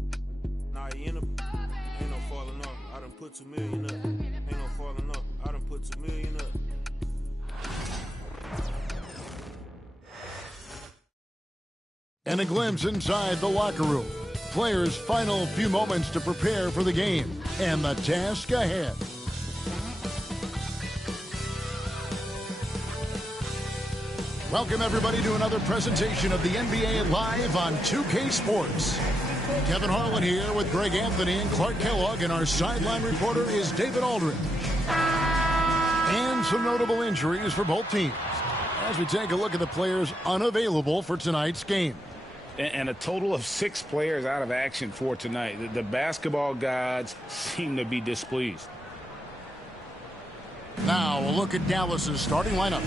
Now he in a. Ain't no falling off. I done put 2 million up. Ain't no falling off. I done put 2 million up. And a glimpse inside the locker room. Players' final few moments to prepare for the game and the task ahead. Welcome everybody to another presentation of the NBA Live on 2K Sports. Kevin Harlan here with Greg Anthony and Clark Kellogg, and our sideline reporter is David Aldridge. And some notable injuries for both teams as we take a look at the players unavailable for tonight's game. And a total of 6 players out of action for tonight. The basketball gods seem to be displeased. Now a look at Dallas's starting lineup.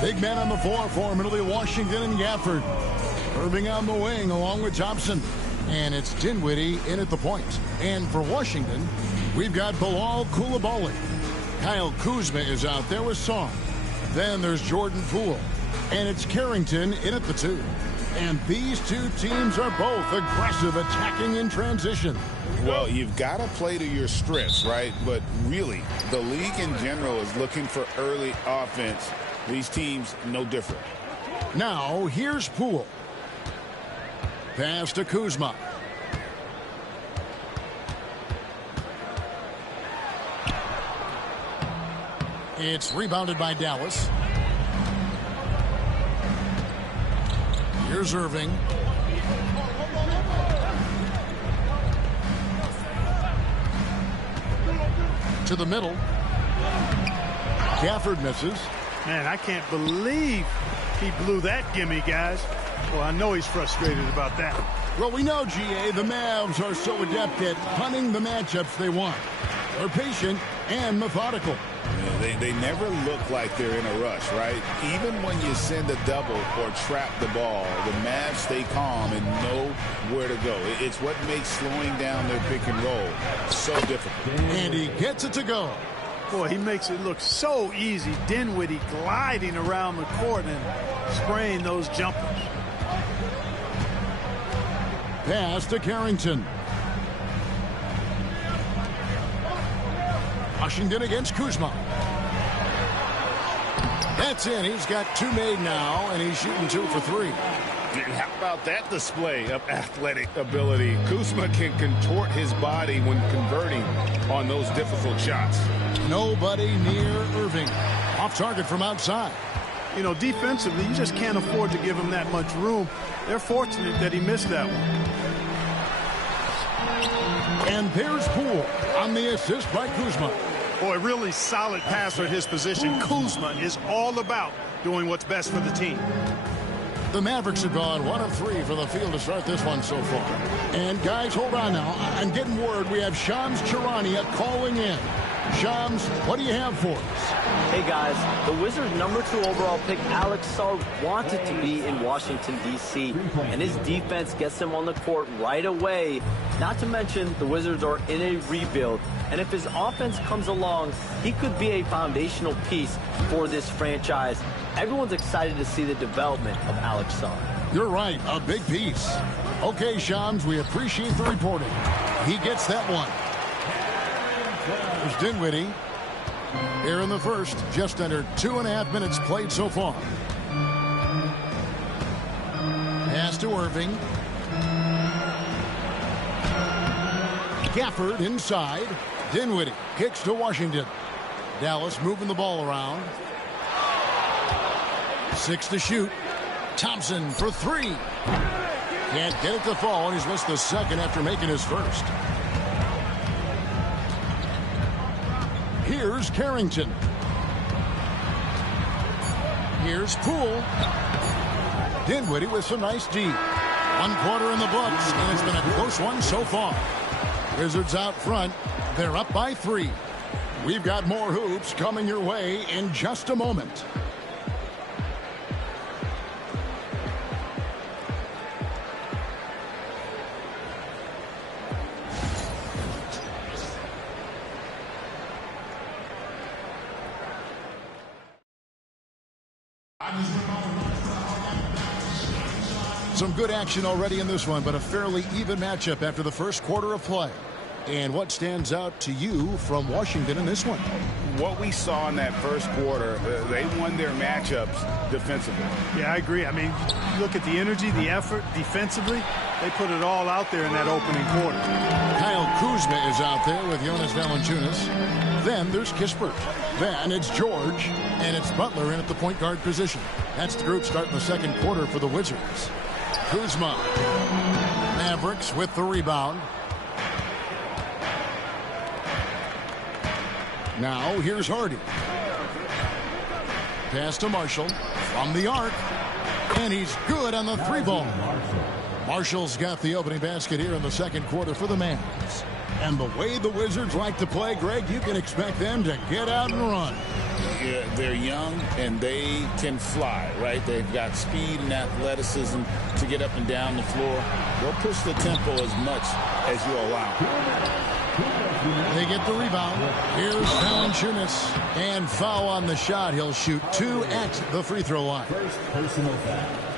Big man on the floor for him. It'll be Washington and Gafford. Irving on the wing along with Thompson. And it's Dinwiddie in at the point. And for Washington, we've got Bilal Coulibaly. Kyle Kuzma is out there with Song. Then there's Jordan Poole. And it's Carrington in at the 2. And these two teams are both aggressive, attacking in transition. Well, you've got to play to your strengths, right? But really, the league in general is looking for early offense. These teams, no different. Now, here's Poole. Pass to Kuzma. It's rebounded by Dallas. Here's Irving. To the middle. Gafford misses. Man, I can't believe he blew that gimme, guys. Well, I know he's frustrated about that. Well, we know, GA, the Mavs are so adept at punting the matchups they want. They're patient and methodical. Yeah, they never look like they're in a rush, right? Even when you send a double or trap the ball, the Mavs stay calm and know where to go. It's what makes slowing down their pick and roll so difficult. And he gets it to go. Boy, he makes it look so easy. Dinwiddie gliding around the court and spraying those jumpers. Pass to Carrington. Washington against Kuzma. That's in. He's got 2 made now, and he's shooting 2 for 3. And how about that display of athletic ability? Kuzma can contort his body when converting on those difficult shots. Nobody near Irving. Off target from outside. You know, defensively, you just can't afford to give him that much room. They're fortunate that he missed that one. And there's Poole on the assist by Kuzma. Boy, really solid passer at his position. Kuzma is all about doing what's best for the team. The Mavericks have gone 1 of 3 for the field to start this one so far. And guys, hold on now. I'm getting word we have Shams Charania calling in. Shams, what do you have for us? Hey guys, the Wizards' #2 overall pick Alex Sarr wanted to be in Washington, D.C., and his defense gets him on the court right away. Not to mention, the Wizards are in a rebuild, and if his offense comes along, he could be a foundational piece for this franchise. Everyone's excited to see the development of Alex Sarr. You're right, a big piece. Okay, Shams, we appreciate the reporting. He gets that one. There's Dinwiddie. Here in the first, just under 2.5 minutes played so far. Pass to Irving. Gafford inside. Dinwiddie kicks to Washington. Dallas moving the ball around. 6 to shoot. Thompson for 3. Can't get it to fall, and he's missed the second after making his first. Here's Carrington. Here's Poole. Dinwiddie with some nice D. 1 quarter in the books, and it's been a close one so far. Wizards out front. They're up by 3. We've got more hoops coming your way in just a moment. Some good action already in this one, but a fairly even matchup after the first quarter of play. And what stands out to you from Washington in this one? What we saw in that first quarter, they won their matchups defensively. Yeah, I agree. I mean, look at the energy, the effort defensively. They put it all out there in that opening quarter. Kyle Kuzma is out there with Jonas Valanciunas. Then there's Kispert. Then it's George, and it's Butler in at the point guard position. That's the group starting the second quarter for the Wizards. Kuzma. Mavericks with the rebound. Now here's Hardy. Pass to Marshall from the arc. And he's good on the 3-ball. Marshall's got the opening basket here in the second quarter for the Mavs. And the way the Wizards like to play, Greg, you can expect them to get out and run. Yeah, they're young and they can fly, right? They've got speed and athleticism to get up and down the floor. They'll push the tempo as much as you allow. They get the rebound. Here's Valanciunas. And foul on the shot. He'll shoot 2 at the free throw line.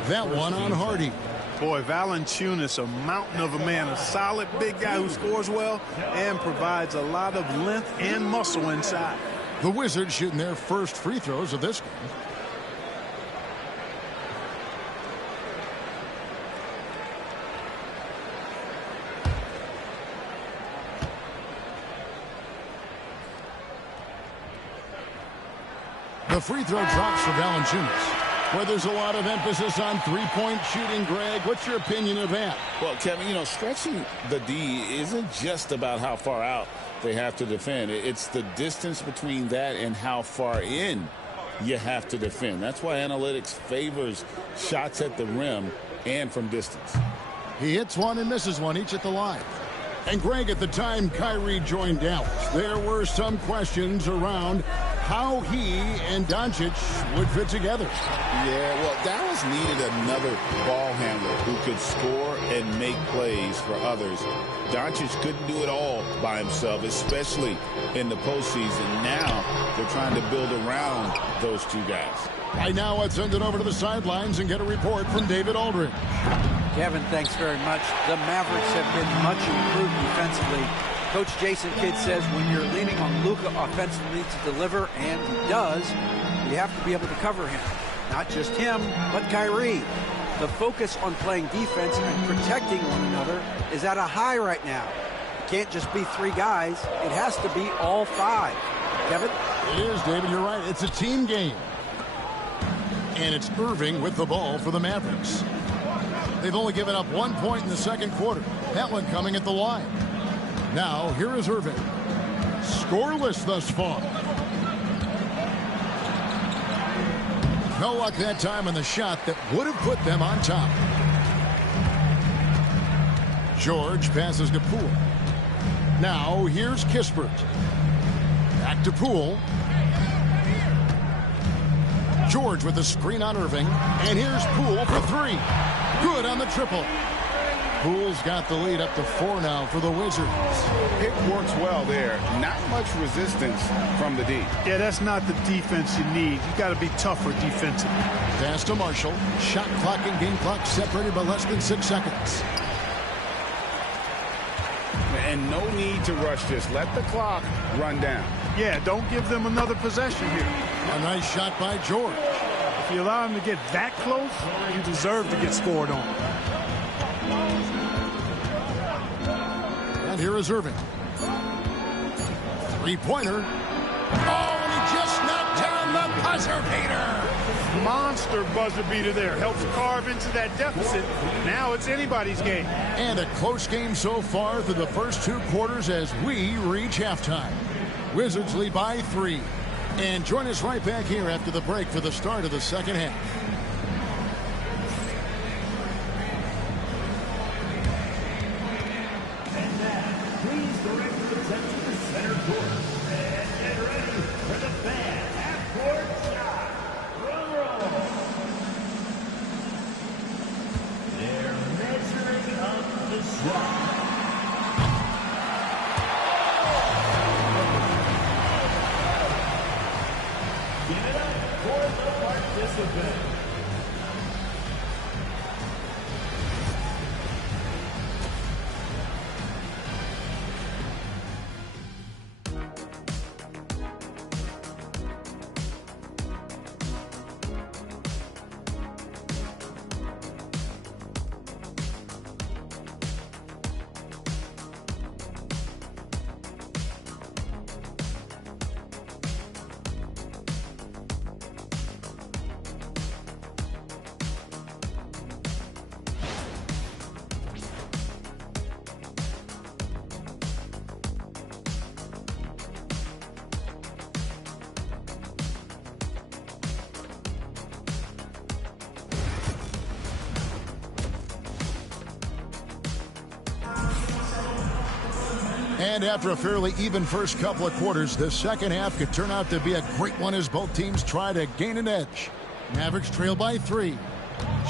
That one on Hardy. Boy, Valanciunas, a mountain of a man, a solid big guy who scores well and provides a lot of length and muscle inside. The Wizards shooting their first free throws of this game. The free throw drops for Valanciunas. Where there's a lot of emphasis on three-point shooting, Greg. What's your opinion of that? Well, Kevin, you know, stretching the D isn't just about how far out they have to defend. It's the distance between that and how far in you have to defend. That's why analytics favors shots at the rim and from distance. He hits one and misses one, each at the line. And Greg, at the time Kyrie joined Dallas, there were some questions around how he and Doncic would fit together. Yeah, well, Dallas needed another ball handler who could score and make plays for others. Doncic couldn't do it all by himself, especially in the postseason. Now they're trying to build around those two guys. Right now, let's send it over to the sidelines and get a report from David Aldridge. Kevin, thanks very much. The Mavericks have been much improved defensively. Coach Jason Kidd says when you're leaning on Luka offensively to deliver, and he does, you have to be able to cover him. Not just him, but Kyrie. The focus on playing defense and protecting one another is at a high right now. It can't just be 3 guys. It has to be all 5. Kevin? It is, David. You're right. It's a team game. And it's Irving with the ball for the Mavericks. They've only given up 1 point in the second quarter. That one coming at the line. Now, here is Irving. Scoreless thus far. No luck that time on the shot that would have put them on top. George passes to Poole. Now, here's Kispert. Back to Poole. George with the screen on Irving. And here's Poole for 3. Good on the triple. Poole's got the lead up to 4 now for the Wizards. It works well there. Not much resistance from the D. Yeah, that's not the defense you need. You got to be tougher defensively. Pass to Marshall. Shot clock and game clock separated by less than 6 seconds. And no need to rush this. Let the clock run down. Yeah, don't give them another possession here. A nice shot by George. If you allow him to get that close, you deserve to get scored on. And here is Irving. 3-pointer. Oh, and he just knocked down the buzzer beater. Monster buzzer beater there. Helps carve into that deficit. Now it's anybody's game. And a close game so far through the first 2 quarters as we reach halftime. Wizards lead by 3. And join us right back here after the break for the start of the second half. And now, please direct your attention to center court. And get ready for the fan half-court shot. Drum roll. They're measuring up the shot. Give it up for the participant. And after a fairly even first couple of quarters, the second half could turn out to be a great one as both teams try to gain an edge. Mavericks trail by 3.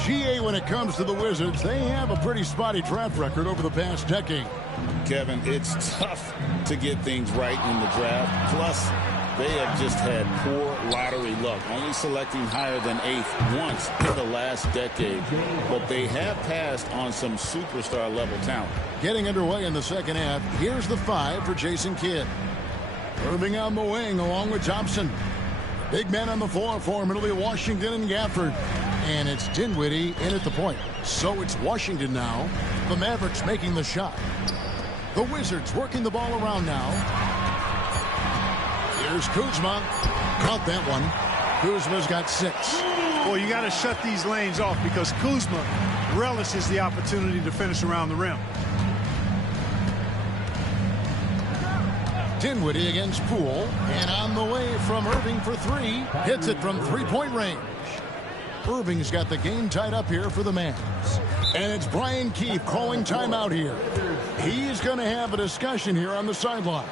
GA, when it comes to the Wizards, they have a pretty spotty draft record over the past decade. Kevin, it's tough to get things right in the draft. Plus, they have just had poor lottery luck, only selecting higher than 8th once in the last decade. But they have passed on some superstar-level talent. Getting underway in the second half, here's the 5 for Jason Kidd. Irving on the wing along with Thompson. Big man on the floor for him. It'll be Washington and Gafford. And it's Dinwiddie in at the point. So it's Washington now. The Mavericks making the shot. The Wizards working the ball around now. Here's Kuzma. Caught that one. Kuzma's got 6. Well, you got to shut these lanes off because Kuzma relishes the opportunity to finish around the rim. Dinwiddie against Poole, and on the way from Irving for 3. Hits it from three-point range. Irving's got the game tied up here for the Mavs. And it's Brian Keefe calling timeout here. He's going to have a discussion here on the sideline.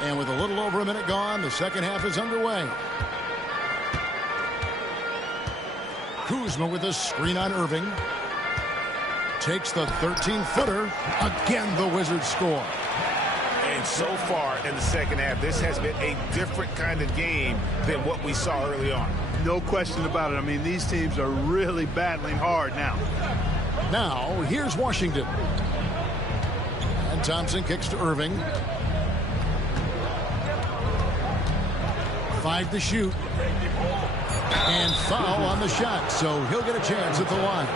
And with a little over a minute gone, the second half is underway. Kuzma with a screen on Irving. Takes the 13-footer. Again, the Wizards score. And so far in the second half, this has been a different kind of game than what we saw early on. No question about it. I mean, these teams are really battling hard now. Now, here's Washington. And Thompson kicks to Irving. 5 to shoot. And foul on the shot, so he'll get a chance at the line.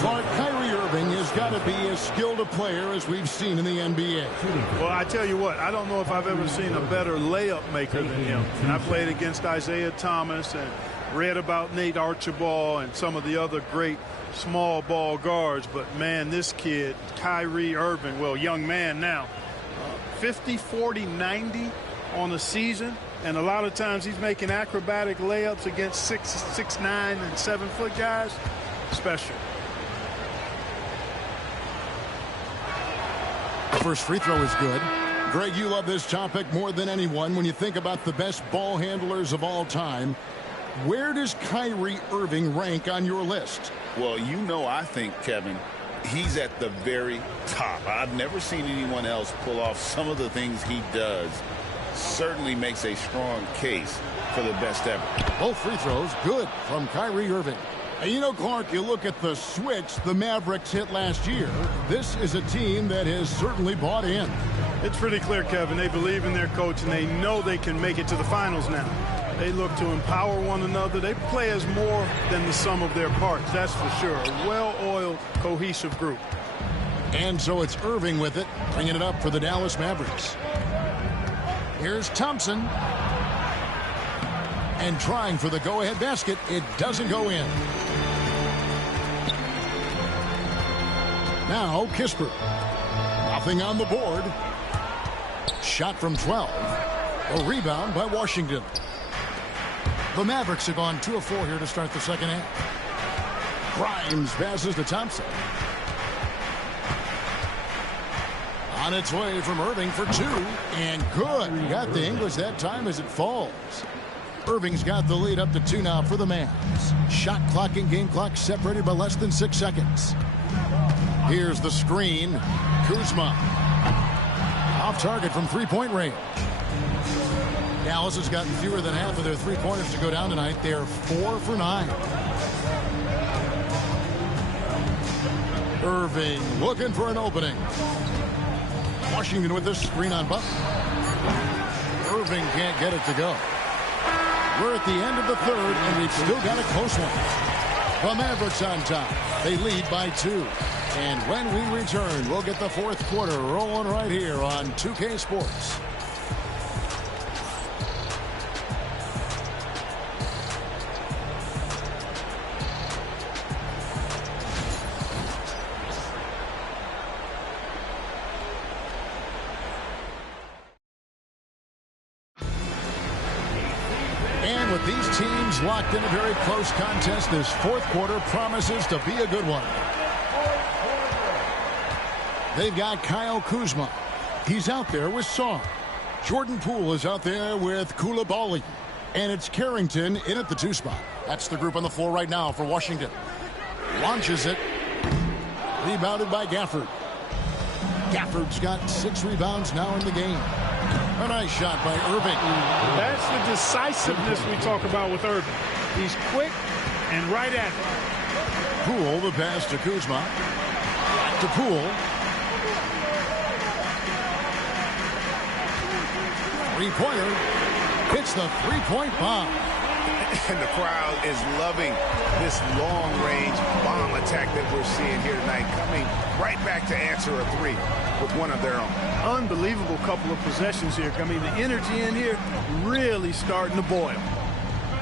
Clark, Kyrie Irving has got to be as skilled a player as we've seen in the NBA. Well, I tell you what, I don't know if I've ever seen a better layup maker than him. And I played against Isaiah Thomas and read about Nate Archibald and some of the other great small ball guards. But, man, this kid, Kyrie Irving, well, young man now, 50, 40, 90 on the season. And a lot of times he's making acrobatic layups against 6'9" and 7-foot guys. Special. The first free throw is good. Greg, you love this topic more than anyone. When you think about the best ball handlers of all time, where does Kyrie Irving rank on your list? Well, you know, I think, Kevin, he's at the very top. I've never seen anyone else pull off some of the things he does. Certainly makes a strong case for the best ever. Both free throws good from Kyrie Irving. And you know, Clark, you look at the switch the Mavericks hit last year. This is a team that has certainly bought in. It's pretty clear, Kevin. They believe in their coach, and they know they can make it to the finals now. They look to empower one another. They play as more than the sum of their parts, that's for sure. A well-oiled, cohesive group. And so it's Irving with it, bringing it up for the Dallas Mavericks. Here's Thompson. And trying for the go-ahead basket. It doesn't go in. Now Kispert. Nothing on the board. Shot from 12. A rebound by Washington. The Mavericks have gone 2 of 4 here to start the second half. Grimes passes to Thompson. On its way from Irving for 2. And good. Got the English that time as it falls. Irving's got the lead up to 2 now for the Mavs. Shot clock and game clock separated by less than 6 seconds. Here's the screen. Kuzma. Off target from 3-point range. Dallas has gotten fewer than half of their 3-pointers to go down tonight. They're 4 for 9. Irving looking for an opening. Washington with this screen on Butler. Irving can't get it to go. We're at the end of the third, and we've still got a close one. The Mavericks on top. They lead by 2. And when we return, we'll get the fourth quarter rolling right here on 2K Sports. These teams locked in a very close contest. This fourth quarter promises to be a good one. They've got Kyle Kuzma. He's out there with Song. Jordan Poole is out there with Coulibaly. And it's Carrington in at the 2 spot. That's the group on the floor right now for Washington. Launches it. Rebounded by Gafford. Gafford's got 6 rebounds now in the game. A nice shot by Irving. That's the decisiveness we talk about with Irving. He's quick and right at it. Poole, the pass to Kuzma. Back to Poole. 3-pointer. Hits the 3-point bomb. And the crowd is loving this long-range bomb attack that we're seeing here tonight, coming right back to answer a 3 with one of their own. Unbelievable couple of possessions here. I mean, the energy in here really starting to boil.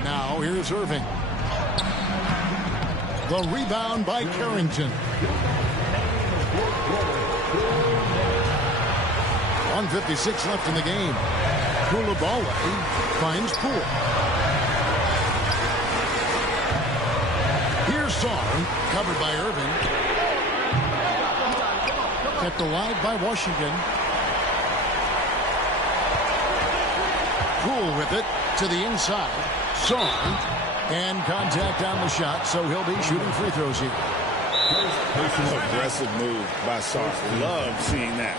Now here's Irving. The rebound by Carrington. 1:56 left in the game. Coulibaly finds Poole. Here's Song, covered by Irving. Kept alive by Washington. Poole with it to the inside. Song. And contact on the shot, so he'll be shooting free throws here. Aggressive move by Song. Love seeing that.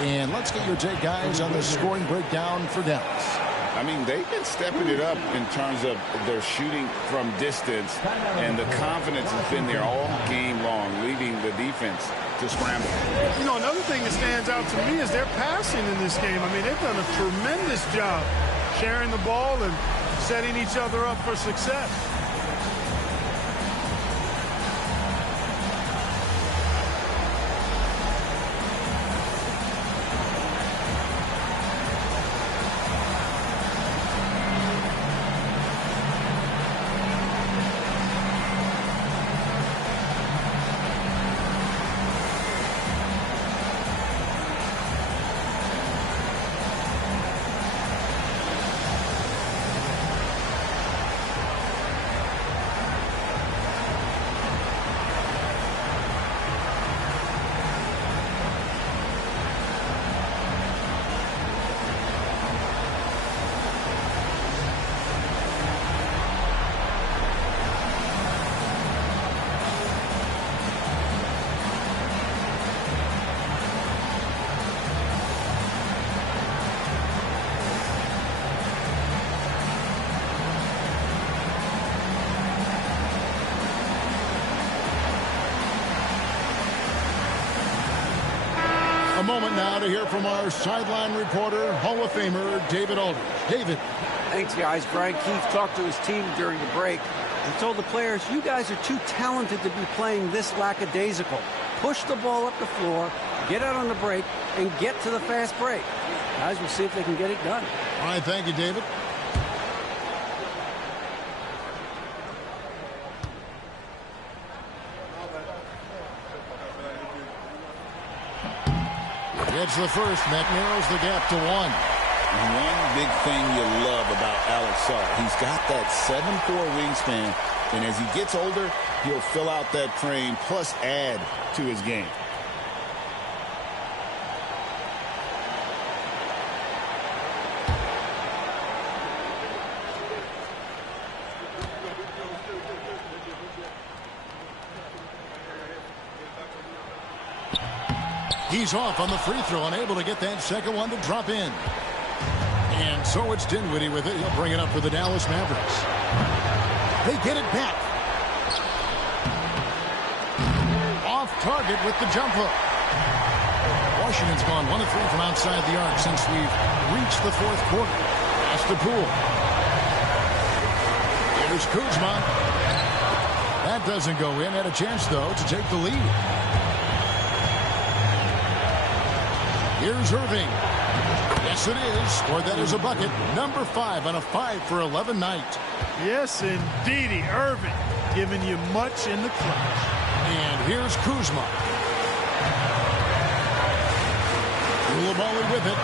And let's get your take, guys, on the scoring breakdown for Dallas. I mean, they've been stepping it up in terms of their shooting from distance, and the confidence has been there all game long, leading the defense to scramble. You know, another thing that stands out to me is their passing in this game. I mean, they've done a tremendous job sharing the ball and setting each other up for success. A moment now to hear from our sideline reporter, Hall of Famer David Aldridge. David. Thanks, guys. Brian Keefe talked to his team during the break and told the players, you guys are too talented to be playing this lackadaisical. Push the ball up the floor, get out on the break, and get to the fast break. Guys, we'll see if they can get it done. All right, thank you, David. Gets the first. That narrows the gap to 1. One big thing you love about Alex Sarr, he's got that 7'4" wingspan, and as he gets older, he'll fill out that frame plus add to his game. He's off on the free throw, unable to get that second one to drop in. And so it's Dinwiddie with it. He'll bring it up for the Dallas Mavericks. They get it back. Off target with the jump hook. Washington's gone 1 of 3 from outside the arc since we've reached the fourth quarter. That's the Poole. Here's Kuzma. That doesn't go in. Had a chance, though, to take the lead. Here's Irving. Yes, it is. Or that is a bucket. Number 5 on a 5 for 11 night. Yes, indeedy. Irving giving you much in the clutch. And here's Kuzma. Coulibaly with it.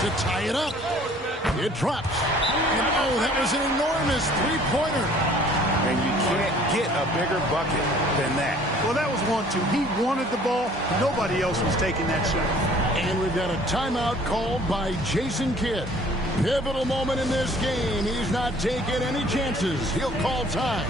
To tie it up. It drops. And oh, that was an enormous three-pointer. And you can't get a bigger bucket than that. Well, that was 1-2. He wanted the ball. Nobody else was taking that shot. And we've got a timeout called by Jason Kidd. Pivotal moment in this game. He's not taking any chances. He'll call time.